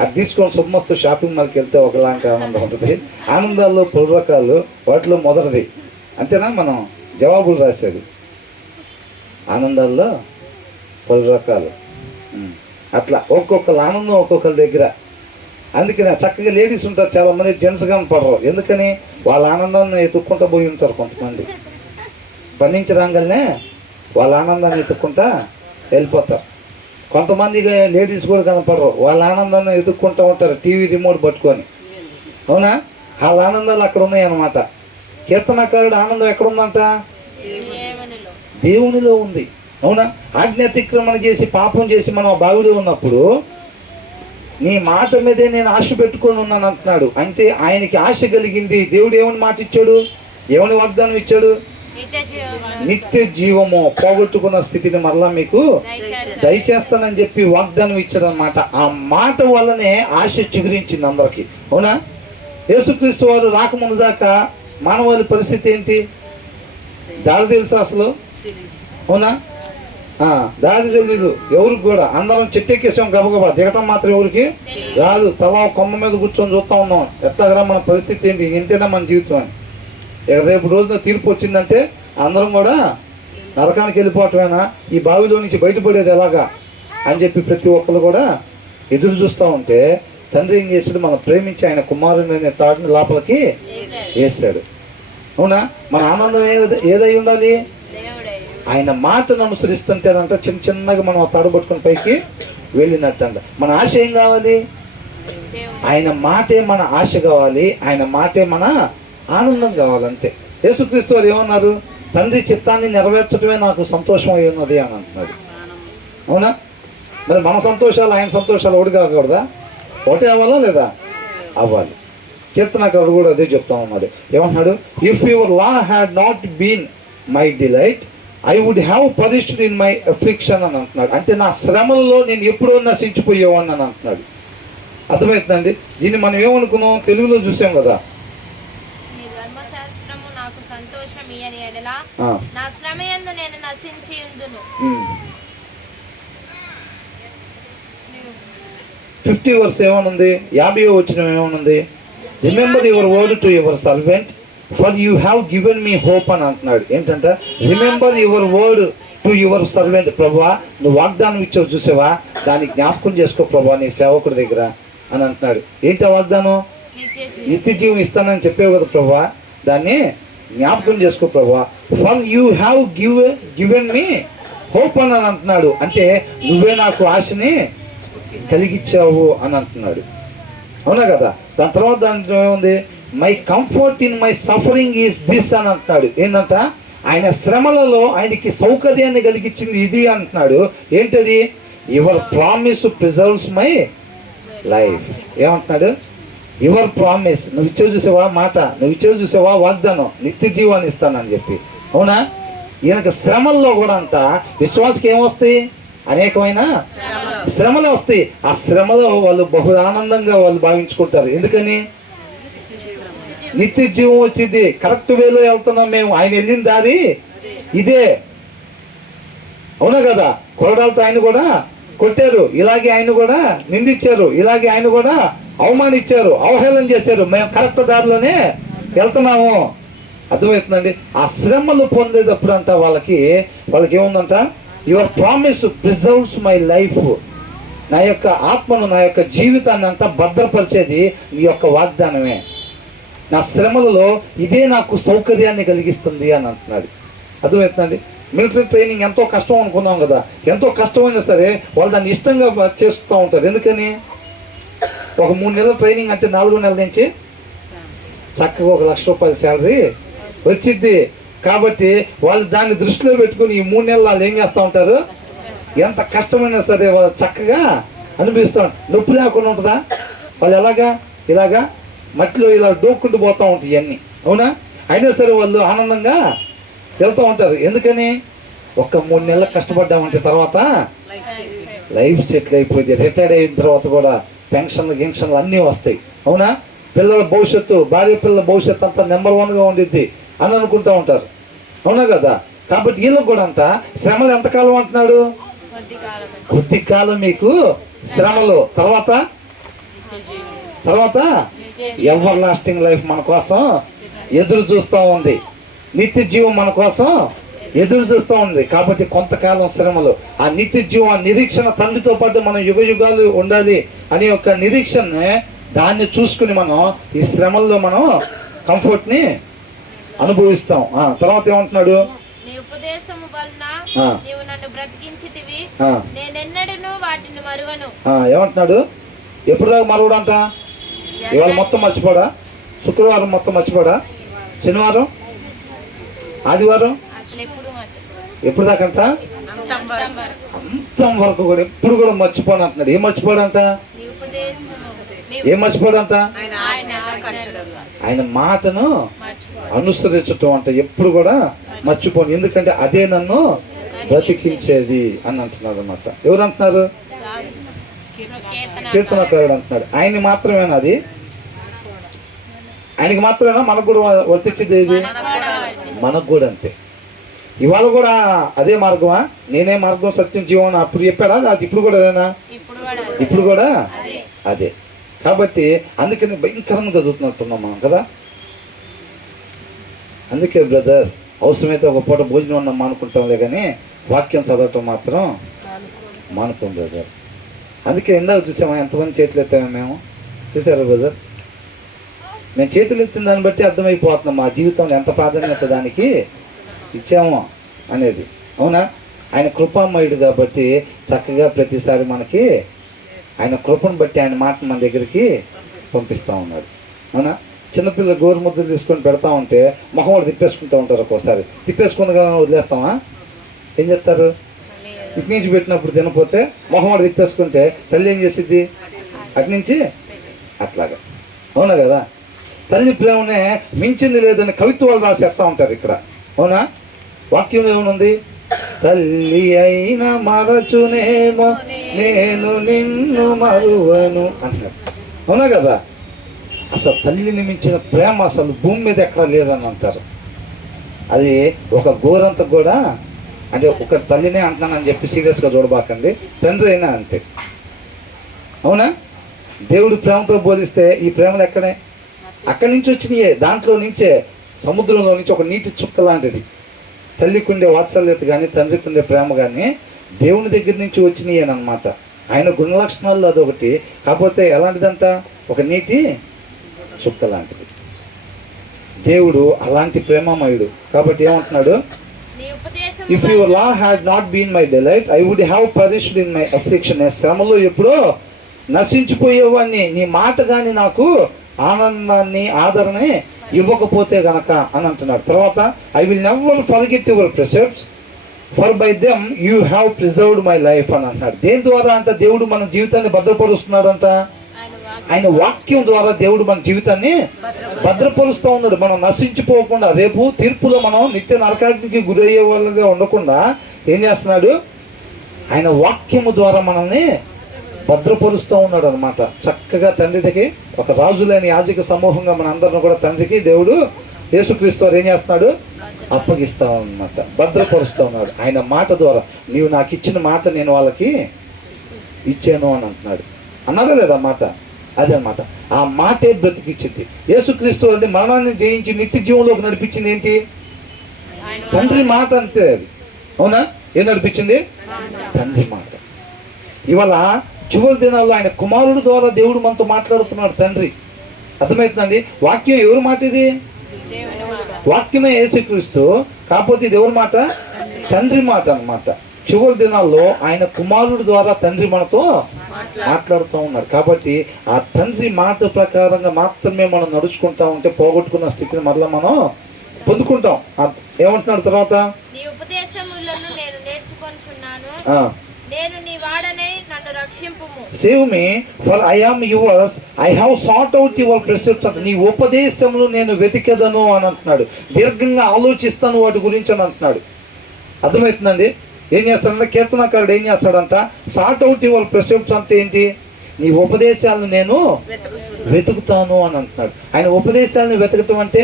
అది తీసుకొని సుమ్మస్తు షాపింగ్ మాల్కి వెళ్తే ఒకలాంటి ఆనందం ఉంటుంది. ఆనందాల్లో పలు రకాలు, వాటిలో మొదటిది అంతేనా? మనం జవాబులు రాసేది ఆనందాల్లో పలు రకాలు. అట్లా ఒక్కొక్కరు ఆనందం ఒక్కొక్కరి దగ్గర. అందుకని చక్కగా లేడీస్ ఉంటారు చాలామంది, జెంట్స్ కనపడరు. ఎందుకని? వాళ్ళ ఆనందాన్ని ఎత్తుక్కుంటూ పోయి ఉంటారు. కొంతమంది పని నుంచి రాగానే వాళ్ళ ఆనందాన్ని ఎత్తుక్కుంటా వెళ్ళిపోతారు. కొంతమంది లేడీస్ కూడా కనపడరు, వాళ్ళ ఆనందాన్ని ఎత్తుక్కుంటూ ఉంటారు టీవీ రిమోట్ పట్టుకొని. అవునా? వాళ్ళ ఆనందాలు అక్కడ ఉన్నాయి అన్నమాట. కీర్తనకారుడు ఆనందం ఎక్కడుందంట? దేవునిలో ఉంది. అవునా? ఆజ్ఞాతిక్రమణ చేసి పాపం చేసి మనం బావిలో ఉన్నప్పుడు నీ మాట మీదే నేను ఆశ పెట్టుకొని ఉన్నాను అంటున్నాడు. అంటే ఆయనకి ఆశ కలిగింది. దేవుడు ఏమని మాట ఇచ్చాడు? ఏమని వాగ్దానం ఇచ్చాడు? నిత్య జీవము, పోగొట్టుకున్న స్థితిని మరలా మీకు దయచేస్తానని చెప్పి వాగ్దానం ఇచ్చాడు అన్నమాట. ఆ మాట వల్లనే ఆశ చిగురించింది అందరికి. అవునా? యేసుక్రీస్తు వారు రాకముందు దాకా మానవాళి పరిస్థితి ఏంటి? దారి తెలుసా అసలు? అవునా? దారి తెలీదు ఎవరికి కూడా. అందరం చెట్టెక్కేసాం గబగబా, దిగటం మాత్రం ఎవరికి రాదు. తలా కొమ్మ మీద కూర్చొని చూస్తూ ఉన్నాం. ఎట్లాగరా మన పరిస్థితి ఏంటి? ఇంతేనా మన జీవితం అని. రేపు రోజున తీర్పు వచ్చిందంటే అందరం కూడా నరకానికి వెళ్ళిపోవటమేనా, ఈ బావిలో నుంచి బయటపడేది ఎలాగా అని చెప్పి ప్రతి ఒక్కరు కూడా ఎదురు చూస్తూ ఉంటే తండ్రి ఏం చేశాడు? మనం ప్రేమించి ఆయన కుమారుని అనే తాడుని లోపలికి వేసాడు. అవునా? మన ఆనందం ఏదై ఉండాలి? ఆయన మాటను అనుసరిస్తుంటేనంట చిన్నగా మనం తాడు పట్టుకుని పైకి వెళ్ళినట్టంట. మన ఆశ ఏం కావాలి? ఆయన మాటే మన ఆశ కావాలి, ఆయన మాటే మన ఆనందం కావాలంతే. యేసుక్రీస్తు వారు ఏమన్నారు? తండ్రి చిత్తాన్ని నెరవేర్చడమే నాకు సంతోషం అయి ఉన్నది అని అంటున్నాడు. అవునా? మరి మన సంతోషాలు ఆయన సంతోషాలు ఒకటి కాకూడదా? ఒకటే అవ్వాలా లేదా? అవ్వాలి. కీర్తనకారుడు కూడా అదే చెప్తా ఉన్నాడు. ఏమంటున్నాడు? If your law had not been my delight I would have perished in my affliction అని అంటున్నాడు. అంటే నా శ్రమల్లో నేను ఎప్పుడో నశించిపోయేవాడిని అని అంటున్నాడు. అర్థమవుతుందండి? దీన్ని మనం ఏమనుకున్నాం? తెలుగులో చూసాం కదా, సంతోషం ఇయని ఎడల నా శ్రమయందు నేను నశించి ఉందును. 50 వర్స్ ఏమనుంది? 50వ వచనం ఏమనుంది? Remember your word to your servant for you have given me hope అని అంటున్నాడు. ఏంటంటే remember your word to your servant. ప్రభువా, నువ్వు వాగ్దానం ఇచ్చావు చూసావా, దాన్ని జ్ఞాపకం చేసుకో ప్రభువా నీ సేవకుడి దగ్గర అని అంటున్నాడు. ఏంటి ఆ వాగ్దానం? నిత్య జీవం ఇస్తానని చెప్పావు కదా ప్రభువా, దాన్ని జ్ఞాపకం చేసుకో ప్రభువా. For you have given me hope అని అంటున్నాడు. అంటే నువ్వే నాకు ఆశని కలిగించావు అని అంటున్నాడు. అవునా కదా? దాని తర్వాత దాంట్లో ఏముంది? My comfort in my suffering is this అని అంటున్నాడు. ఏంటంట, ఆయన శ్రమలలో ఆయనకి సౌకర్యాన్ని కలిగించింది ఇది అంటున్నాడు. ఏంటది? Your promise preserves my life. ఏమంటున్నాడు? యువర్ ప్రామిస్, నువ్వు ఇచ్చేవి చూసావా మాట, నువ్వు ఇచ్చేవి చూసావా వాగ్దానం, నిత్య జీవాన్ని ఇస్తానని చెప్పి. అవునా? ఈయనకు శ్రమల్లో కూడా అంట విశ్వాసకి ఏమొస్తాయి? అనేకమైన శ్రమలు వస్తాయి. ఆ శ్రమలో వాళ్ళు బహు ఆనందంగా వాళ్ళు భావించుకుంటారు. ఎందుకని? నిత్య జీవం వచ్చింది, కరెక్ట్ వేలో వెళ్తున్నాం మేము, ఆయన వెళ్ళిన దారి ఇదే. అవునా కదా? కొరడాలతో ఆయన కూడా కొట్టారు, ఇలాగే ఆయన కూడా నిందించారు, ఇలాగే ఆయన కూడా అవమానించారు, అవహేళన చేశారు. మేము కరెక్ట్ దారిలోనే వెళ్తున్నాము. అర్థమవుతుందండి? ఆ శ్రమలు పొందేటప్పుడు అంట వాళ్ళకి ఏముందంట? Your promise preserves my life. నా యొక్క ఆత్మను, నా యొక్క జీవితాన్ని అంతా భద్రపరిచేది ఈ యొక్క వాగ్దానమే. నా శ్రమలలో ఇదే నాకు సౌకర్యాన్ని కలిగిస్తుంది అని అంటున్నాడు. అర్థమవుతుందండి? మిలిటరీ ట్రైనింగ్ ఎంతో కష్టం అనుకున్నాం కదా, ఎంతో కష్టమైనా సరే వాళ్ళు దాన్ని ఇష్టంగా చేస్తూ ఉంటారు. ఎందుకని? ఒక 3 నెలల ట్రైనింగ్ అంటే 4 నెలల నుంచి చక్కగా 1 లక్ష రూపాయల శాలరీ వచ్చింది. కాబట్టి వాళ్ళు దాన్ని దృష్టిలో పెట్టుకుని ఈ 3 నెలలు వాళ్ళు ఏం చేస్తూ ఉంటారు? ఎంత కష్టమైనా సరే వాళ్ళు చక్కగా అనిపిస్తూ ఉంటారు. నొప్పి లేకుండా ఉంటుందా? వాళ్ళు ఇలాగా మట్టిలో ఇలా డోక్కుంటూ పోతూ ఉంటాయి ఇవన్నీ. అవునా? అయినా సరే వాళ్ళు ఆనందంగా వెళ్తూ ఉంటారు. ఎందుకని? ఒక 3 నెలలు కష్టపడ్డామంటే తర్వాత లైఫ్ సెటిల్ అయిపోయింది. రిటైర్డ్ అయిన తర్వాత కూడా పెన్షన్లు అన్నీ వస్తాయి. అవునా? పిల్లల భవిష్యత్తు, భార్య పిల్లల భవిష్యత్తు అంతా నెంబర్ 1గా ఉండిద్ది అని అనుకుంటూ ఉంటారు. అవునా కదా? కాబట్టి వీళ్ళకి కూడా అంట శ్రమలు ఎంతకాలం అంటున్నాడు? కొద్ది కాలం మీకు శ్రమలు, తర్వాత ఎవర్ లాస్టింగ్ లైఫ్ మన కోసం ఎదురు చూస్తూ ఉంది. నిత్య జీవం మన కోసం ఎదురు చూస్తూ ఉంది. కాబట్టి కొంతకాలం శ్రమలు, ఆ నిత్య జీవం, ఆ నిరీక్షణ, తండ్రితో పాటు మనం యుగ యుగాలు ఉండాలి అనే ఒక నిరీక్షణ, దాన్ని చూసుకుని మనం ఈ శ్రమల్లో మనం కంఫర్ట్ని అనుభవిస్తాం. తర్వాత ఏమంటున్నాడు? నీ ఉపదేశము వలన నీవు నన్ను బ్రతికించితివి, నేనెన్నడూను వాటిని మరువను. ఏమంటున్నాడు? ఎప్పుడు దాకా మరువడంట? ఇవాళ మొత్తం మర్చిపోడా? శుక్రవారం మొత్తం మర్చిపోడా? శనివారం, ఆదివారం ఎప్పుడు దాకంట? అంతం వరకు కూడా ఎప్పుడు కూడా మర్చిపోను అంటున్నాడు. ఏం మర్చిపోడంట? ఏం మర్చిపోడంట? ఆయన మాటను అనుసరించటం అంట ఎప్పుడు కూడా మర్చిపోను. ఎందుకంటే అదే నన్ను బ్రతికించేది అని అంటున్నాడు అన్నమాట. ఎవరు అంటున్నారు? కీర్తనకారుడు అంటున్నాడు. ఆయన్ని మాత్రమేనా అది? ఆయనకి మాత్రమేనా? మనకు కూడా వర్తించేది ఏది? మనకు కూడా అంతే. ఇవాళ కూడా అదే మార్గమా? నేనే మార్గం, సత్యం, జీవనం అప్పుడు చెప్పాడా? అది ఇప్పుడు కూడా అదేనా? ఇప్పుడు కూడా అదే. కాబట్టి అందుకని భయంకరంగా చదువుతున్నట్టున్నాం మనం కదా. అందుకే బ్రదర్, అవసరమైతే ఒక పూట భోజనం అన్న మానుకుంటాంలే కానీ వాక్యం చదవటం మాత్రం మానుకోం బ్రదర్. అందుకే ఇందాక చూసామా ఎంతమంది చేతులు ఎత్తామో మేము? చూసారా బ్రదర్? మేము చేతులు ఎత్తిన దాన్ని బట్టి అర్థమైపోతున్నాం మా జీవితంలో ఎంత ప్రాధాన్యత దానికి ఇచ్చామో అనేది. అవునా? ఆయన కృపామయుడు కాబట్టి చక్కగా ప్రతిసారి మనకి ఆయన కృపను బట్టి ఆయన మాట మన దగ్గరికి పంపిస్తూ ఉన్నాడు. అవునా? చిన్నపిల్లలు గోరుముద్దలు తీసుకొని పెడతా ఉంటే మొహం వాడు తిప్పేసుకుంటూ ఉంటారు. ఒక్కోసారి తిప్పేసుకుని కదా వదిలేస్తామా? ఏం చేస్తారు? ఇటు నుంచి పెట్టినప్పుడు తినపోతే మొహం వాడు తిప్పేసుకుంటే తల్లి ఏం చేసిద్ది? అటు నుంచి అట్లాగా. అవునా కదా? తల్లి ప్రేమనే మించింది లేదని కవిత్వాలు రాసేస్తూ ఉంటారు ఇక్కడ. అవునా? వాక్యం ఏమనుంది? తల్లి అయిన మరచునేమో నేను నిన్ను మరువను అంటారు. అవునా కదా? అసలు తల్లిని మించిన ప్రేమ అసలు భూమి మీద ఎక్కడ లేదని అంటారు. అది ఒక గోరంత కూడా, అంటే ఒక తల్లినే అంటున్నానని చెప్పి సీరియస్గా చూడబాకండి, తండ్రి అయినా అంతే. అవునా? దేవుడు ప్రేమతో బోధిస్తే ఈ ప్రేమలు ఎక్కడే? అక్కడి నుంచి వచ్చినాయే, దాంట్లో నుంచే, సముద్రంలో నుంచి ఒక నీటి చుక్క లాంటిది. తల్లికి ఉండే వాత్సల్యత కానీ, తండ్రికి ఉండే ప్రేమ కానీ దేవుని దగ్గర నుంచి వచ్చినాయి అని అనమాట. ఆయన గుణలక్షణాల్లో అదొకటి. కాకపోతే ఎలాంటిదంట? ఒక నీటి చుక్క లాంటిది. దేవుడు అలాంటి ప్రేమమయుడు. కాబట్టి ఏమంటున్నాడు? If your law had not been my delight I would have perished in my affliction. శ్రమలో ఎప్పుడో నశించిపోయేవాడిని, నీ మాట కానీ నాకు ఆనందాన్ని ఆదరణని ఇవ్వకపోతే గనక అని అంటున్నాడు. తర్వాత I will never forget your precepts for by them you have preserved my life అని అంటున్నాడు. దేని ద్వారా అంట దేవుడు మన జీవితాన్ని భద్రపరుస్తున్నాడంట? ఆయన వాక్యం ద్వారా దేవుడు మన జీవితాన్ని భద్రపరుస్తూ ఉన్నాడు. మనం నశించిపోకుండా రేపు తీర్పులో మనం నిత్య నరకాగ్నికి గురయ్యే వాళ్ళగా ఉండకుండా ఏం చేస్తున్నాడు? ఆయన వాక్యము ద్వారా మనల్ని భద్రపరుస్తూ ఉన్నాడు అనమాట. చక్కగా తండ్రికి ఒక రాజులేని యాజక సమూహంగా మన అందరిని కూడా తండ్రికి దేవుడు యేసుక్రీస్తు వారు ఏం చేస్తున్నాడు? అప్పగిస్తా అన్నమాట, భద్రపరుస్తూ ఉన్నాడు. ఆయన మాట ద్వారా నీవు నాకు ఇచ్చిన మాట నేను వాళ్ళకి ఇచ్చాను అని అంటున్నాడు. అన్నారా లేదా మాట? అదే అన్నమాట. ఆ మాటే బ్రతికిచ్చింది. యేసుక్రీస్తు వారిని మరణాన్ని జయించి నిత్య జీవంలోకి నడిపించింది ఏంటి? తండ్రి మాట. అంతే అది. అవునా? ఏం నడిపించింది? తండ్రి మాట. ఇవాళ చివరి దినాల్లో ఆయన కుమారుడు ద్వారా దేవుడు మనతో మాట్లాడుతున్నాడు. తండ్రి. అర్థమవుతుందండి? వాక్యం ఎవరి మాట ఇది? వాక్యమే యేసుక్రీస్తు. కాకపోతే ఇది ఎవరి మాట? తండ్రి మాట అన్నమాట. చివరి దినాల్లో ఆయన కుమారుడు ద్వారా తండ్రి మనతో మాట్లాడుతూ ఉన్నారు. కాబట్టి ఆ తండ్రి మాట ప్రకారంగా మాత్రమే మనం నడుచుకుంటా ఉంటే పోగొట్టుకున్న స్థితిని మరలా మనం పొందుకుంటాం. ఏమంటున్నాడు తర్వాత? నీ ఉపదేశములను నేను నేర్చుకొనుచున్నాను, నేను నీ వాడనై నన్ను రక్షింపుము. Save me for I am yours, I have sought out your precepts అంటే నీ ఉపదేశములు నేను వెతికెదను అని అంటున్నాడు. దీర్ఘంగా ఆలోచిస్తాను వాటి గురించి అని అంటున్నాడు. అర్థమవుతుందండి? ఏం చేస్తాడంటే కీర్తనకారుడు ఏం చేస్తాడంట? సార్ట్ అవుట్ యువర్ ప్రిసెప్ట్స్ అంటే ఏంటి? నీ ఉపదేశాలను నేను వెతుకుతాను అని అంటున్నాడు. ఆయన ఉపదేశాలను వెతకటం అంటే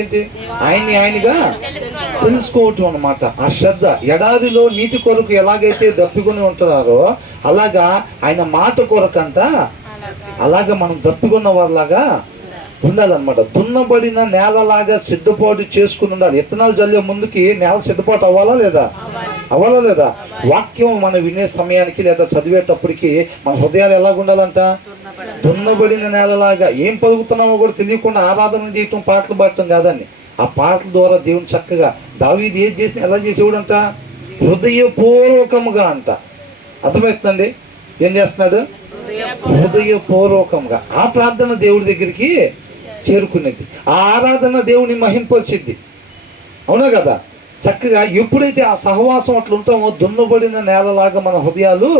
ఏంటి? ఆయనగా తెలుసుకోవటం అన్నమాట. ఆ శ్రద్ధ. ఎడారిలో నీటి కొరకు ఎలాగైతే దప్పికొని ఉంటున్నారో అలాగా ఆయన మాట కొరకంట అలాగా మనం దప్పికొన్న వారిలాగా ఉండాలన్నమాట. దున్నబడిన నేలలాగా సిద్ధపాటు చేసుకుని ఉండాలి. విత్తనాలు జల్లే ముందుకి నేల సిద్ధపాటు అవ్వాలా లేదా? వాక్యం మనం వినే సమయానికి లేదా చదివేటప్పటికి మన హృదయాలు ఎలాగ ఉండాలంట? దున్నబడిన నేలలాగా. ఏం పలుకుతున్నామో కూడా తెలియకుండా ఆరాధన చేయటం, పాటలు పాడటం కాదండి. ఆ పాటల ద్వారా దేవుని చక్కగా దావీదు ఏది చేసినా ఎలా చేసేవాడంట? హృదయపూర్వకముగా అంట. అర్థమవుతుందండి? ఏం చేస్తున్నాడు? హృదయపూర్వకంగా. ఆ ప్రార్థన దేవుడి దగ్గరికి చేరుకునేది. ఆ ఆరాధన దేవుని మహింపరిచిద్ది. అవునా కదా? చక్కగా ఎప్పుడైతే ఆ సహవాసం అట్లా ఉంటామో దున్నబడిన నేలలాగా మన హృదయాలు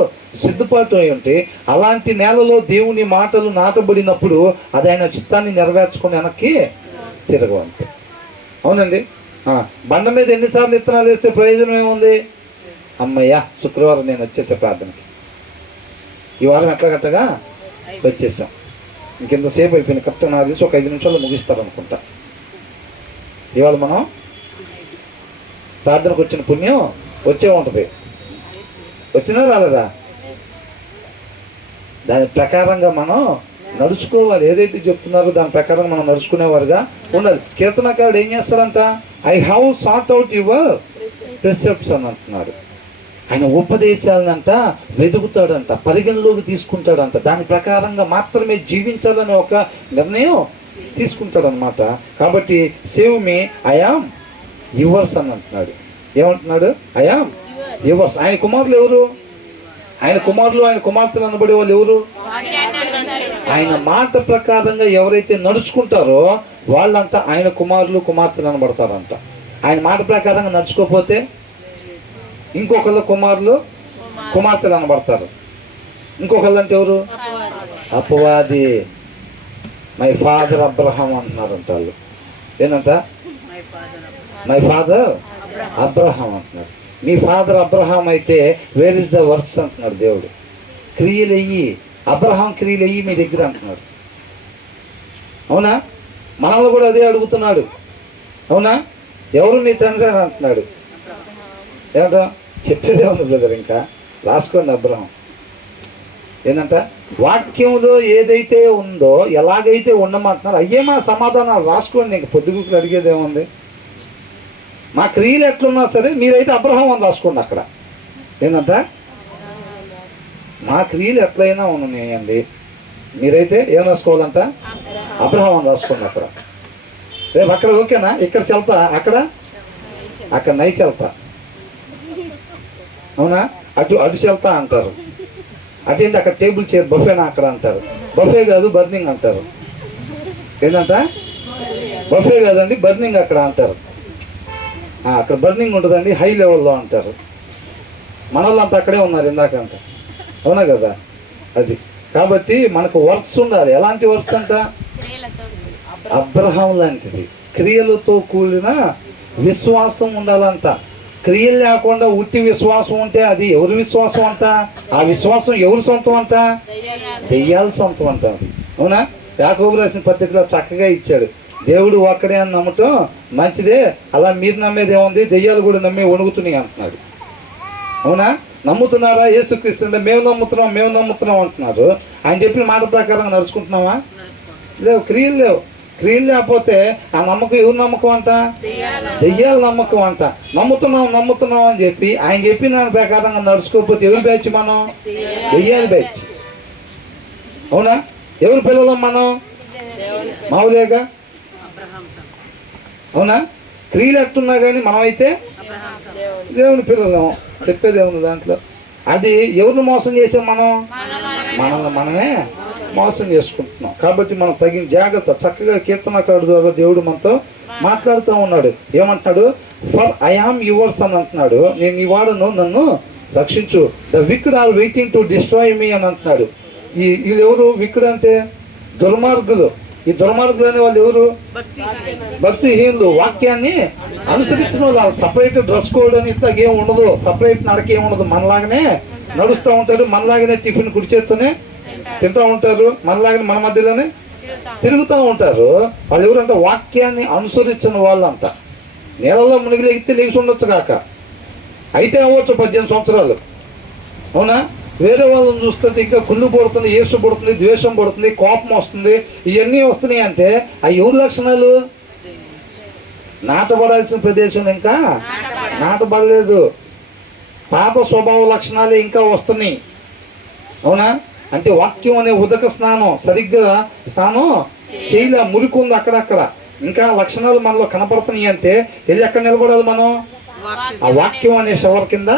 సిద్ధపాటు అయి ఉంటే అలాంటి నేలలో దేవుని మాటలు నాటబడినప్పుడు అది ఆయన చిత్తాన్ని నెరవేర్చుకుని వెనక్కి తిరగవంతే. అవునండి? బండ మీద ఎన్నిసార్లు విత్తనాలు వేస్తే ప్రయోజనం ఏముంది? అమ్మయ్య శుక్రవారం నేను వచ్చేసా ప్రార్థనకి, ఈ వారం ఎట్లాగట్టగా వచ్చేసాం, ఇంకెంతసేపు అయిపోయింది, కరెక్ట్గా నాకు తెలిసి ఒక 5 నిమిషాల్లో ముగిస్తారనుకుంటా. ఇవాళ మనం ప్రార్థనకు వచ్చిన పుణ్యం వచ్చే ఉంటుంది. వచ్చినా రాలేదా? దాని ప్రకారంగా మనం నడుచుకోవాలి. ఏదైతే చెప్తున్నారో దాని ప్రకారం మనం నడుచుకునేవారుగా ఉండాలి. కీర్తనకారుడు ఏం చేస్తాడంట? I have sort out your precepts అని అంటున్నాడు. ఆయన ఉపదేశాలనంట వెతుకుతాడంట, పరిగణలోకి తీసుకుంటాడంట. దాని ప్రకారంగా మాత్రమే జీవించాలని ఒక నిర్ణయం తీసుకుంటాడనమాట. కాబట్టి save me I am yours అని అంటున్నాడు. ఏమంటున్నాడు? I am yours. ఆయన కుమారులు ఎవరు? ఆయన కుమారులు, ఆయన కుమార్తెలు అనబడే వాళ్ళు ఎవరు? ఆయన మాట ప్రకారంగా ఎవరైతే నడుచుకుంటారో వాళ్ళంతా ఆయన కుమారులు, కుమార్తెలు అనబడతారంట. ఆయన మాట ప్రకారంగా నడుచుకోకపోతే ఇంకొకళ్ళు కుమారులు, కుమార్తెలు అనబడతారు. ఇంకొకళ్ళు అంటే ఎవరు? అపవాది. మై ఫాదర్ అబ్రహాం అంటున్నారంట వాళ్ళు. ఏంటంట? మై ఫాదర్ అబ్రహాం అంటున్నాడు. మీ ఫాదర్ అబ్రహాం అయితే వేర్ ఇస్ ద వర్క్స్ అంటున్నాడు దేవుడు. క్రియలు అయ్యి, అబ్రహాం క్రియలు అయ్యి మీ దగ్గర అంటున్నాడు. అవునా? మనల్ని కూడా అదే అడుగుతున్నాడు. అవునా? ఎవరు మీ తండ్రి అని అంటున్నాడు. ఏమంటా? చెప్పేదే ఉంది బ్రదర్, ఇంకా రాసుకోండి. అబ్రహాం ఏంటంట? వాక్యంలో ఏదైతే ఉందో, ఎలాగైతే ఉండమంటున్నారు అయ్యే మా సమాధానాలు రాసుకోండి. ఇంక పొద్దుగుకులు అడిగేది ఏముంది? మా క్రియలు ఎట్లున్నా సరే మీరైతే అబ్రహాం అని రాసుకోండి అక్కడ. ఏంటంట? మా క్రియలు ఎట్లయినా ఉన్నాయండి, మీరైతే ఏం రాసుకోవాలంట? అబ్రహాం అని రాసుకోండి అక్కడ. రేపు అక్కడ ఓకేనా? ఇక్కడ చెల్తా, అక్కడ నై చెల్తా. అవునా? అటు చెల్తా అంటారు. అదేంటి అక్కడ టేబుల్ చైర్ బఫేనా అక్కడ అంటారు. బఫే కాదు బర్నింగ్ అంటారు. ఏంటంట బఫే కాదండి బర్నింగ్ అక్కడ అంటారు. అక్కడ బర్నింగ్ ఉంటుందండి, హై లెవెల్లో అంటారు. మన వాళ్ళంతా అక్కడే ఉన్నారు ఇందాకంత, అవునా కదా. అది కాబట్టి మనకు వర్క్స్ ఉండాలి. ఎలాంటి వర్క్స్ అంట? అబ్రహాం లాంటిది, క్రియలతో కూడిన విశ్వాసం ఉండాలంట. క్రియలు లేకుండా ఉట్టి విశ్వాసం ఉంటే అది ఎవరి విశ్వాసం అంట? ఆ విశ్వాసం ఎవరి సొంతం అంట? దెయ్యాల సొంతం అంట. అది అవునా. యాకోబు రాసిన పత్రికలో చక్కగా ఇచ్చాడు, దేవుడు ఒక్కడే అని నమ్మటం మంచిదే, అలా మీరు నమ్మేది ఏముంది, దెయ్యాలు కూడా నమ్మి వణుకుతున్నాయి అంటున్నాడు. అవునా. నమ్ముతున్నారా యేసుక్రీస్తు అంటే? మేము నమ్ముతున్నాం అంటున్నారు. ఆయన చెప్పిన మాట ప్రకారం నడుచుకుంటున్నావా? లేవు, క్రియలు లేవు. క్రియలు లేకపోతే ఆ నమ్మకం ఎవరు నమ్మకం అంట? దెయ్యాల నమ్మకం అంట. నమ్ముతున్నాం అని చెప్పి ఆయన చెప్పిన దాని ప్రకారంగా నడుచుకోకపోతే ఎవరు బ్యాచ్ మనం? దెయ్యాల బ్యాచ్. అవునా. ఎవరు పిల్లలం మనం? మావులేగా. అవునా. క్రియలు ఎట్టున్నా కానీ మనమైతే దేవుని పిల్లలం. చెప్పేది ఏముంది దాంట్లో? అది ఎవరిని మోసం చేసాం మనం? మనమే మోసం చేసుకుంటున్నాం. కాబట్టి మనం తగిన జాగ్రత్త. చక్కగా కీర్తనకారుడు ద్వారా దేవుడు మనతో మాట్లాడుతూ ఉన్నాడు. ఏమంటున్నాడు? ఫర్ ఐ ఆమ్ యువర్స్ అని అంటున్నాడు. నేను నీ వాడును, నన్ను రక్షించు. The wicked are waiting to destroy me అని అంటున్నాడు. వీళ్ళు ఎవరు? విక్డ్ అంటే దుర్మార్గులు. ఈ దుర్మార్గులు అనే వాళ్ళు ఎవరు? భక్తిహీనులు. వాక్యాన్ని అనుసరించిన వాళ్ళు. సపరేట్ డ్రెస్ కోడ్ అని ఇట్లా ఏం ఉండదు, సపరేట్ నడకేం ఉండదు. మనలాగానే నడుస్తూ ఉంటారు, మనలాగానే టిఫిన్ కుడి చేత్తోనే తింటూ ఉంటారు, మనలాగానే మన మధ్యలోనే తిరుగుతూ ఉంటారు. వాళ్ళు ఎవరంటే వాక్యాన్ని అనుసరించిన వాళ్ళంట. నీళ్ళలో మునిగి లేగితే లేచి ఉండొచ్చు కాక, అయితే అవ్వచ్చు 18 సంవత్సరాలు. అవునా. వేరే వాళ్ళని చూస్తుంటే ఇంకా కుళ్ళు పడుతుంది, ఏసు పడుతుంది, ద్వేషం పడుతుంది, కోపం వస్తుంది. ఇవన్నీ వస్తున్నాయి అంటే అవి ఎవరి లక్షణాలు? నాటబడాల్సిన ప్రదేశం ఇంకా నాటబడలేదు. పాత స్వభావ లక్షణాలే ఇంకా వస్తున్నాయి. అవునా. అంటే వాక్యం అనే ఉదక స్నానం సరిగ్గా స్నానం చేయలే, మురికి ఉంది అక్కడక్కడ. ఇంకా లక్షణాలు మనలో కనపడుతున్నాయి అంటే వెళ్ళి ఎక్కడ నిలబడాలి మనం? ఆ వాక్యం అనే షవర్ కింద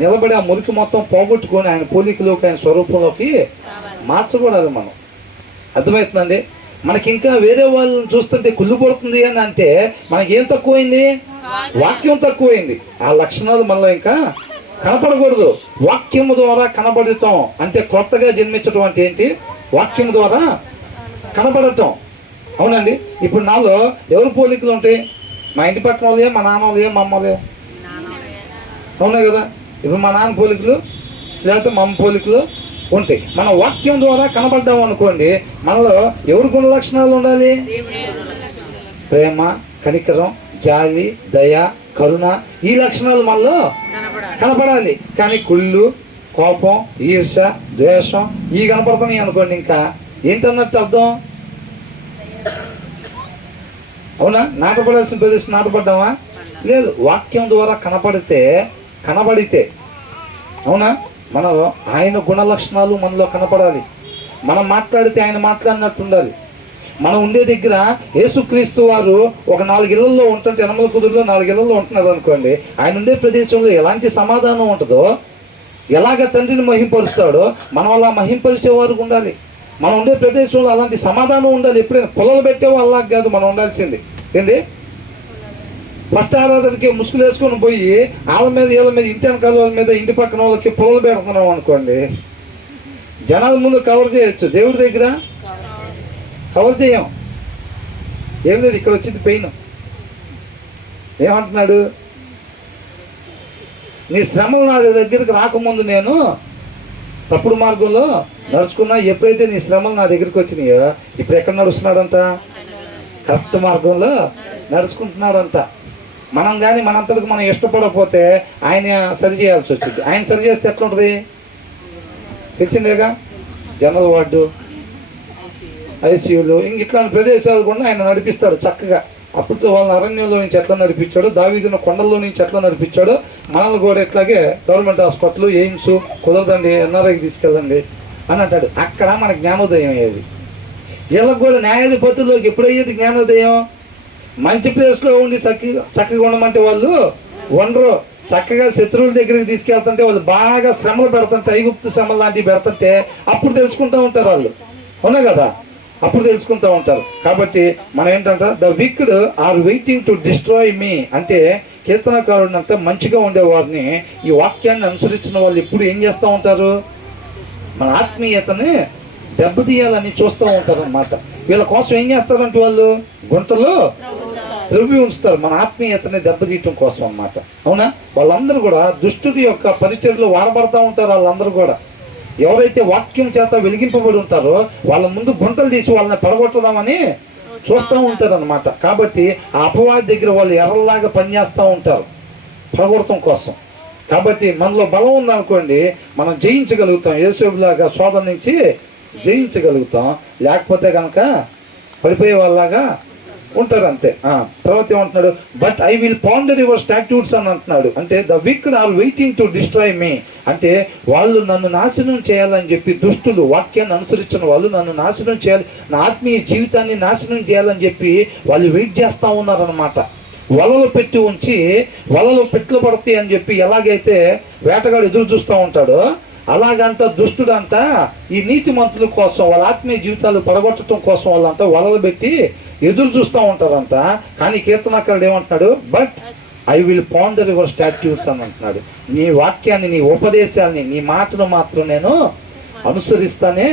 నిలబడి ఆ మురికి మొత్తం పోగొట్టుకొని ఆయన పోలికలోకి, ఆయన స్వరూపంలోకి మార్చకూడదు మనం. అర్థమవుతుందండి. మనకి ఇంకా వేరే వాళ్ళని చూస్తుంటే కుళ్ళు పడుతుంది అని అంటే మనకేం తక్కువైంది? వాక్యం తక్కువైంది. ఆ లక్షణాలు మనలో ఇంకా కనపడకూడదు. వాక్యము ద్వారా కనబడటం అంటే కొత్తగా జన్మించడం అంటే ఏంటి? వాక్యం ద్వారా కనబడటం. అవునండి. ఇప్పుడు నాలో ఎవరు పోలికలు ఉంటాయి? మా ఇంటి పక్కన వాళ్ళే, మా నాన్న వాళ్ళే, మా అమ్మ వాళ్ళే. అవునా కదా. ఇప్పుడు మా నాన్న పోలికలు లేకపోతే మా అమ్మ పోలికలు ఉంటాయి. మన వాక్యం ద్వారా కనబడ్డాము అనుకోండి, మనలో ఎవరి గుణ లక్షణాలు ఉండాలి? ప్రేమ, కనికరం, జాలి, దయ, కరుణ, ఈ లక్షణాలు మనలో కనపడాలి. కానీ కుళ్ళు, కోపం, ఈర్ష, ద్వేషం ఈ కనపడుతున్నాయి అనుకోండి, ఇంకా ఏంటన్నట్టు అర్థం? అవునా. నాటపడాల్సిన ప్రదేశం నాటపడ్డామా? లేదు. వాక్యం ద్వారా కనబడితే అవునా, మనం ఆయన గుణ లక్షణాలు మనలో కనపడాలి. మనం మాట్లాడితే ఆయన మాట్లాడినట్టు ఉండాలి. మనం ఉండే దగ్గర యేసుక్రీస్తు వారు ఒక 4 ఇళ్లలో ఉంటుంటే, యనమల కుదురులో 4 ఇళ్లలో ఉంటున్నారు అనుకోండి, ఆయన ఉండే ప్రదేశంలో ఎలాంటి సమాధానం ఉంటుందో, ఎలాగ తండ్రిని మహింపరుస్తాడో మనం అలా మహింపరిచేవారు ఉండాలి. మనం ఉండే ప్రదేశంలో అలాంటి సమాధానం ఉండాలి. ఎప్పుడైనా పొలలు పెట్టేవో అలా కాదు మనం ఉండాల్సింది. ఏంది? ఫస్ట్ ఆరాధనకి ముసుగులు వేసుకొని పోయి వాళ్ళ మీద వీళ్ళ మీద, ఇంటి వెనకాల వాళ్ళ మీద, ఇంటి పక్కన వాళ్ళకి పొలలు పెడుతున్నాం అనుకోండి, జనాల ముందు కవర్ చేయొచ్చు. దేవుడి దగ్గర కవర్ చేయం. ఏం లేదు. ఇక్కడ వచ్చింది పెయిన్. ఏమంటున్నాడు? నీ శ్రమలు నా దగ్గరికి రాకముందు నేను తప్పుడు మార్గంలో నడుచుకున్నా. ఎప్పుడైతే నీ శ్రమలు నా దగ్గరికి వచ్చినాయో ఇప్పుడు ఎక్కడ నడుస్తున్నాడంట? కరెక్ట్ మార్గంలో నడుచుకుంటున్నాడంట. మనం కానీ మనంతటికి మనం ఇష్టపడకపోతే ఆయన సరి చేయాల్సి వచ్చింది. ఆయన సరి చేస్తే ఎట్లా ఉంటుంది తెలిసిందేగా. జనరల్ వార్డు, ఐసీయూలు, ఇంక ఇట్లాంటి ప్రదేశాలు కూడా ఆయన నడిపిస్తాడు చక్కగా. అప్పుడు వాళ్ళని అరణ్యంలో నుంచి ఎట్లా నడిపించాడు, దావీదును కొండల్లో నుంచి ఎట్లా నడిపించాడు, మనల్ని కూడా ఇట్లాగే గవర్నమెంట్ హాస్పిటల్, ఎయిమ్స్ కుదరదండి, ఎన్ఆర్ఐకి తీసుకెళ్ళండి అని అంటాడు. అక్కడ మన జ్ఞానోదయం అయ్యేది. వీళ్ళకి కూడా న్యాయాధిపతుల్లోకి ఎప్పుడయ్యేది జ్ఞానోదయం? మంచి ప్లేస్లో ఉండి చక్కగా ఉండమంటే వాళ్ళు ఉండరు. చక్కగా శత్రువుల దగ్గరికి తీసుకెళ్తుంటే వాళ్ళు బాగా శ్రమలు పెడుతుంటే, ఐగుప్తు శ్రమలు లాంటివి పెడుతుంటే అప్పుడు తెలుసుకుంటూ ఉంటారు వాళ్ళు, అవునా కదా, అప్పుడు తెలుసుకుంటూ ఉంటారు. కాబట్టి మనం ఏంటంటే the wicked are waiting to destroy me అంటే, కీర్తనకారుడు అంతా మంచిగా ఉండేవారిని ఈ వాక్యాన్ని అనుసరించిన వాళ్ళు ఎప్పుడు ఏం చేస్తూ ఉంటారు, మన ఆత్మీయతని దెబ్బతీయాలని చూస్తూ ఉంటారు అన్నమాట. వీళ్ళ కోసం ఏం చేస్తారంటే వాళ్ళు గుంటలో త్రవ్వి ఉంచుతారు, మన ఆత్మీయతని దెబ్బతీయటం కోసం అన్నమాట, అవునా. వాళ్ళందరూ కూడా దుష్టుడి యొక్క పరిచర్లో వాడబడతా ఉంటారు. వాళ్ళందరూ కూడా ఎవరైతే వాక్యం చేత వెలిగింపబడి ఉంటారో వాళ్ళ ముందు గుంటలు తీసి వాళ్ళని పడగొట్టదామని చూస్తూ ఉంటారు అన్నమాట. కాబట్టి ఆ అపవాది దగ్గర వాళ్ళు ఎర్రలాగా పనిచేస్తూ ఉంటారు పడగొట్టడం కోసం. కాబట్టి మనలో బలం ఉందనుకోండి, మనం జయించగలుగుతాం, యేసులాగా శోధన నుంచి జయించగలుగుతాం. లేకపోతే కనుక పడిపోయే వాళ్ళలాగా ఉంటారు అంతే. తర్వాత ఏమంటున్నాడు, but I will ponder your statutes అని అంటున్నాడు. అంటే the wicked are waiting to destroy me అంటే వాళ్ళు నన్ను నాశనం చేయాలని చెప్పి, దుష్టులు వాక్యాన్ని అనుసరించిన వాళ్ళు నన్ను నాశనం చేయాలి, నా ఆత్మీయ జీవితాన్ని నాశనం చేయాలని చెప్పి వాళ్ళు వెయిట్ చేస్తూ ఉన్నారనమాట. వలలు పెట్టి ఉంచి వలలు పెట్లు పడతాయి అని చెప్పి ఎలాగైతే వేటగాడు ఎదురు చూస్తూ ఉంటాడో, అలాగంట దుష్టుడంతా ఈ నీతిమంతుల కోసం వాళ్ళ ఆత్మీయ జీవితాలు పడగొట్టడం కోసం వాళ్ళంతా వలలు పెట్టి ఎదురు చూస్తూ ఉంటారంట. కానీ కీర్తనకారుడు ఏమంటున్నాడు, but I will ponder your statutes అని అంటున్నాడు. నీ వాక్యాన్ని, నీ ఉపదేశాన్ని, నీ మాటను మాత్రం నేను అనుసరిస్తానే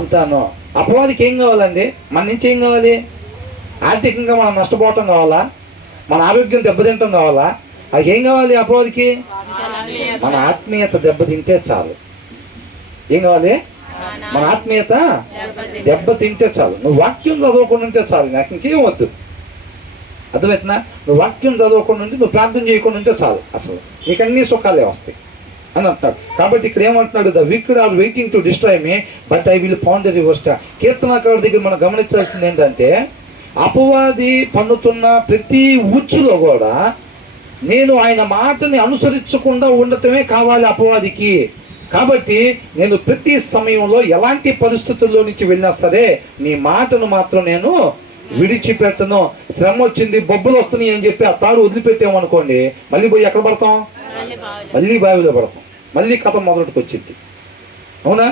ఉంటాను. అపవాదికి ఏం కావాలండి, మన నుంచి ఏం కావాలి, ఆర్థికంగా మనం నష్టపోవటం కావాలా, మన ఆరోగ్యం దెబ్బతింటం కావాలా, అది ఏం కావాలి అపవాదికి, మన ఆత్మీయత దెబ్బతింటే చాలు. ఏం కావాలి, మన ఆత్మీయత దెబ్బతింటే చాలు. నువ్వు వాక్యం చదవకుండా ఉంటే చాలు, నాకు ఇంకేం వద్దు, అర్థమవుతుందా. నువ్వు వాక్యం చదవకుండా ఉంటే, నువ్వు ప్రార్థన చేయకుండా ఉంటే చాలు, అసలు నీకు అన్ని సుఖాలే వస్తాయి అని అంటున్నాడు. కాబట్టి ఇక్కడ ఏమంటున్నాడు, the wicked are waiting to destroy me but I will ponder your statutes. కీర్తనకారుడి దగ్గర మనం గమనించాల్సింది ఏంటంటే, అపవాది పన్నుతున్న ప్రతి ఉచ్చులో కూడా నేను ఆయన మాటని అనుసరించకుండా ఉండటమే కావాలి అపవాదికి. కాబట్టి నేను ప్రతి సమయంలో ఎలాంటి పరిస్థితుల్లో నుంచి వెళ్ళినా సరే నీ మాటను మాత్రం నేను విడిచిపెట్టను. శ్రమ వచ్చింది, బొబ్బులు వస్తున్నాయి అని చెప్పి ఆ తాడు వదిలిపెట్టామనుకోండి, మళ్ళీ పోయి ఎక్కడ పడతాం, మళ్ళీ బావిలో పడతాం, మళ్ళీ కథ మొదటికి వచ్చింది, అవునా.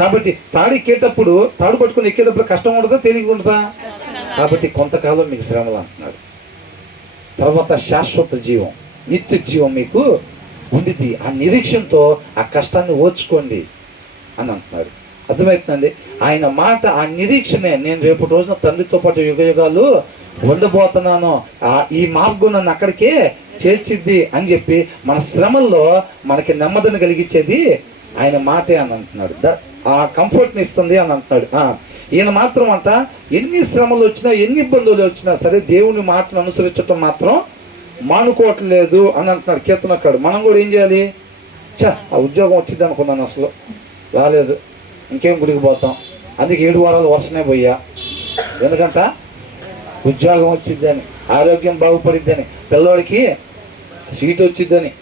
కాబట్టి తాడు ఎక్కేటప్పుడు, తాడు పట్టుకుని ఎక్కేటప్పుడు కష్టం ఉండదా, తేలిక ఉండదా. కాబట్టి కొంతకాలం మీకు శ్రమలు అంటున్నాడు, తర్వాత శాశ్వత జీవం, నిత్య జీవం మీకు ఉండిద్ది. ఆ నిరీక్షణతో ఆ కష్టాన్ని ఓర్చుకోండి అని అంటున్నాడు. అర్థమవుతుందండి. ఆయన మాట, ఆ నిరీక్షణే, నేను రేపు రోజున తండ్రితో పాటు యుగ యుగాలు ఉండబోతున్నాను, ఈ మార్గం నన్ను అక్కడికే చేర్చిద్ది అని చెప్పి మన శ్రమల్లో మనకి నెమ్మదిని కలిగించేది ఆయన మాటే అని అంటున్నాడు. ఆ కంఫర్ట్ని ఇస్తుంది అని అంటున్నాడు. ఈయన మాత్రం అంట ఎన్ని శ్రమలు వచ్చినా, ఎన్ని ఇబ్బందులు వచ్చినా సరే దేవుని మాటను అనుసరించడం మాత్రం మానుకోవట్లేదు అని అంటున్నాడు కీర్తనకారుడు. మనం కూడా ఏం చేయాలి, ఆ ఉద్యోగం వచ్చింది అనుకున్నాను, అసలు రాలేదు, ఇంకేం గుడికి పోతాం, అందుకే 7 వారాలు వరుసనే పోయా, ఎందుకంట ఉద్యోగం వచ్చిద్దని, ఆరోగ్యం బాగుపడిద్దని, పిల్లోడికి సీట్ వచ్చిద్దని,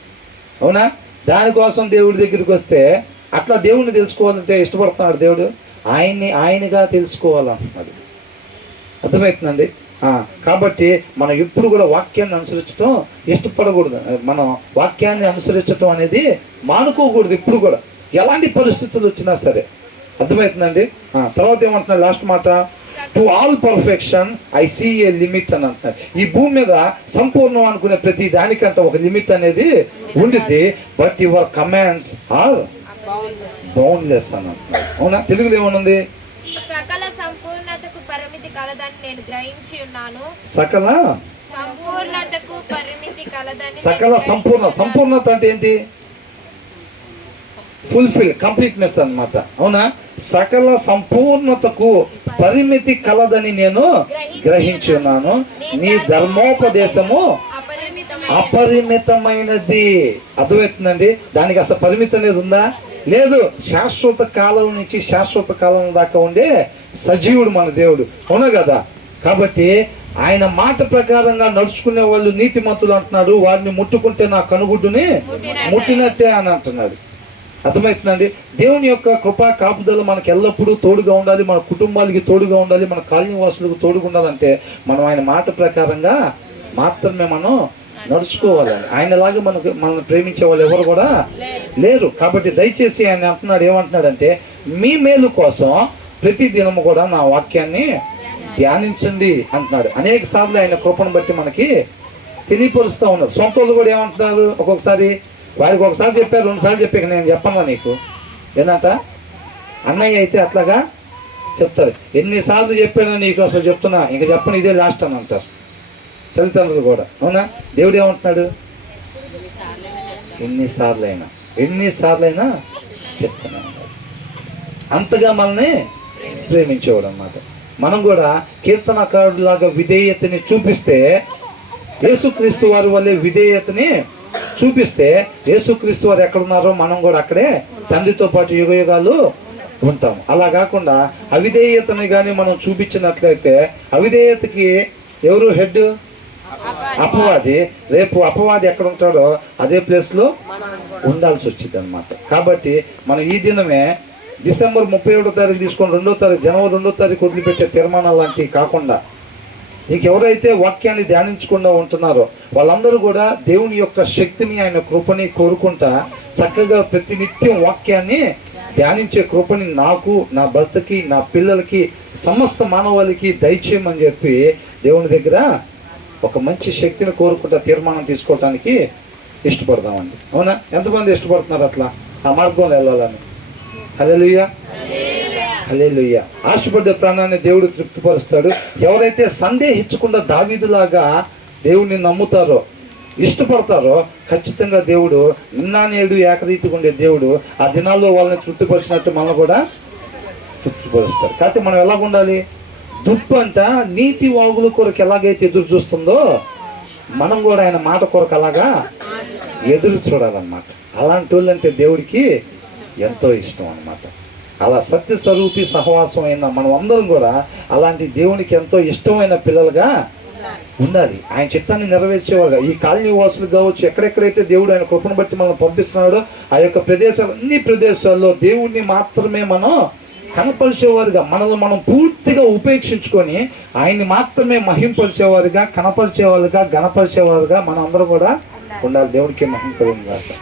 అవునా. దానికోసం దేవుడి దగ్గరికి వస్తే, అట్లా దేవుడిని తెలుసుకోవాలంటే ఇష్టపడుతున్నాడు దేవుడు, ఆయనగా తెలుసుకోవాలంటున్నాడు. అర్థమవుతుందండి. కాబట్టి మనం ఎప్పుడు కూడా వాక్యాన్ని అనుసరించడం ఇష్టపడకూడదు, మనం వాక్యాన్ని అనుసరించడం అనేది మానుకోకూడదు ఎప్పుడు కూడా, ఎలాంటి పరిస్థితులు వచ్చినా సరే. అర్థమవుతుందండి. తర్వాత ఏమంటున్నాడు లాస్ట్ మాట, to all perfection I see a limit అని అంటున్నారు. ఈ భూమి మీద సంపూర్ణం అనుకునే ప్రతి దానికంటే ఒక లిమిట్ అనేది ఉండిద్ది, but your commands are boundless అని అంటున్నారు, అవునా. తెలుగులో ఏమనుంది, సకల సంపూర్ణతకు పరిమితి కలదని నేను గ్రహించి ఉన్నాను. సకల సంపూర్ణతకు పరిమితి కలదని. సకల సంపూర్ణత అంటే ఏంటి, ఫుల్ఫిల్, కంప్లీట్నెస్ అన్నమాట, అవునా. సకల సంపూర్ణతకు పరిమితి కలదని నేను గ్రహించి ఉన్నాను, నీ ధర్మోపదేశము అపరిమితమైనది. అర్థమవుతుందండి. దానికి అసలు పరిమితి అనేది ఉందా, లేదు. శాశ్వత కాలం నుంచి శాశ్వత కాలం దాకా ఉండే సజీవుడు మన దేవుడు, అవునా కదా. కాబట్టి ఆయన మాట ప్రకారంగా నడుచుకునే వాళ్ళు నీతిమంతులు అంటున్నాడు. వారిని ముట్టుకుంటే నా కనుగుడ్డుని ముట్టినట్టే అని అంటున్నాడు. అర్థమవుతుందండి. దేవుని యొక్క కృపా కాపుదల మనకు ఎల్లప్పుడూ తోడుగా ఉండాలి, మన కుటుంబాలకి తోడుగా ఉండాలి, మన కాలనీ వాసులకు తోడుగా ఉండాలంటే మనం ఆయన మాట ప్రకారంగా మాత్రమే మనం నడుచుకోవాలని. ఆయనలాగా మనల్ని ప్రేమించే వాళ్ళు ఎవరు కూడా లేరు. కాబట్టి దయచేసి ఆయన అంటున్నాడు, ఏమంటున్నాడంటే మీ మేలు కోసం ప్రతి దినము కూడా నా వాక్యాన్ని ధ్యానించండి అంటున్నాడు. అనేక సార్లు ఆయన కృపను బట్టి మనకి తెలియపరుస్తూ ఉన్నారు. సొంత వాళ్ళు కూడా ఏమంటున్నారు, ఒక్కొక్కసారి వారికి ఒకసారి చెప్పారు, 2 సార్లు చెప్పాక నేను చెప్పను నీకు ఏంటంట. అన్నయ్య అయితే అట్లాగా చెప్తారు, ఎన్నిసార్లు చెప్పానో నీకు అసలు చెప్తున్నా, ఇంక చెప్పను, ఇదే లాస్ట్ అని అంటారు తల్లిదండ్రులు కూడా. అవునా? దేవుడు ఏమంటున్నాడు, ఎన్నిసార్లైనా చెప్తున్నా. అంతగా మనల్ని ప్రేమించేవాడు అన్నమాట. మనం కూడా కీర్తనకారులాగా విధేయతని చూపిస్తే, యేసుక్రీస్తు వారి వల్లే విధేయతని చూపిస్తే, యేసుక్రీస్తు వారు ఎక్కడున్నారో మనం కూడా అక్కడే తండ్రితో పాటు యుగయుగాలు ఉంటాం. అలా కాకుండా అవిధేయతని కానీ మనం చూపించినట్లయితే, అవిధేయతకి ఎవరు హెడ్? అపవాది. రేపు అపవాది ఎక్కడ ఉంటాడో అదే ప్లేస్లో ఉండాల్సి వచ్చింది అనమాట. కాబట్టి మనం ఈ దినమే డిసెంబర్ 31వ తారీఖు తీసుకొని 2వ తారీఖు, జనవరి 2వ తారీఖు వదిలిపెట్టే తీర్మానాలు లాంటివి కాకుండా, నీకు ఎవరైతే వాక్యాన్ని ధ్యానించకుండా ఉంటున్నారో వాళ్ళందరూ కూడా దేవుని యొక్క శక్తిని, ఆయన కృపని కోరుకుంటా చక్కగా ప్రతినిత్యం వాక్యాన్ని ధ్యానించే కృపని నాకు, నా భర్తకి, నా పిల్లలకి, సమస్త మానవాళికి దయచేయమని చెప్పి దేవుని దగ్గర ఒక మంచి శక్తిని కోరుకుంటా తీర్మానం తీసుకోవటానికి ఇష్టపడదామండి. అవునా? ఎంతమంది ఇష్టపడుతున్నారు అట్లా ఆ మార్గంలో వెళ్ళాలని? హల్లెలూయా, హల్లెలూయా. ఆశపడ్డ ప్రాణాన్ని దేవుడు తృప్తిపరుస్తాడు. ఎవరైతే సందేహించకుండా దావీదులాగా దేవుణ్ణి నమ్ముతారో, ఇష్టపడతారో, ఖచ్చితంగా దేవుడు నిన్న నేడు ఏకరీతిగా ఉండే దేవుడు ఆ దినాల్లో వాళ్ళని తృప్తిపరిచినట్టు మనం కూడా తృప్తిపరుస్తారు. కాబట్టి మనం ఎలాగ ఉండాలి? దుప్పు అంట నీతి వాగుల కొరకు ఎలాగైతే ఎదురు చూస్తుందో మనం కూడా ఆయన మాట కొరకు అలాగా ఎదురు చూడాలన్నమాట. అలాంటి వాళ్ళంటే దేవుడికి ఎంతో ఇష్టం అన్నమాట. అలా సత్య స్వరూపి సహవాసం అయిన మనం అందరం కూడా అలాంటి దేవునికి ఎంతో ఇష్టమైన పిల్లలుగా ఉండాలి. ఆయన చిత్తాన్ని నెరవేర్చేవారుగా. ఈ కాలనీ వాసులు కావచ్చు, ఎక్కడెక్కడైతే దేవుడు ఆయన కృపను బట్టి మనం పంపిస్తున్నాడో ఆ యొక్క ప్రదేశాలు, అన్ని ప్రదేశాల్లో దేవుడిని మాత్రమే మనం కనపరిచేవారుగా, మనల్ని మనం పూర్తిగా ఉపేక్షించుకొని ఆయన్ని మాత్రమే మహింపరిచేవారుగా, కనపరిచేవారుగా, గణపరిచేవారుగా మనం అందరూ కూడా ఉండాలి. దేవుడికి మహిమ కలుగును గాక.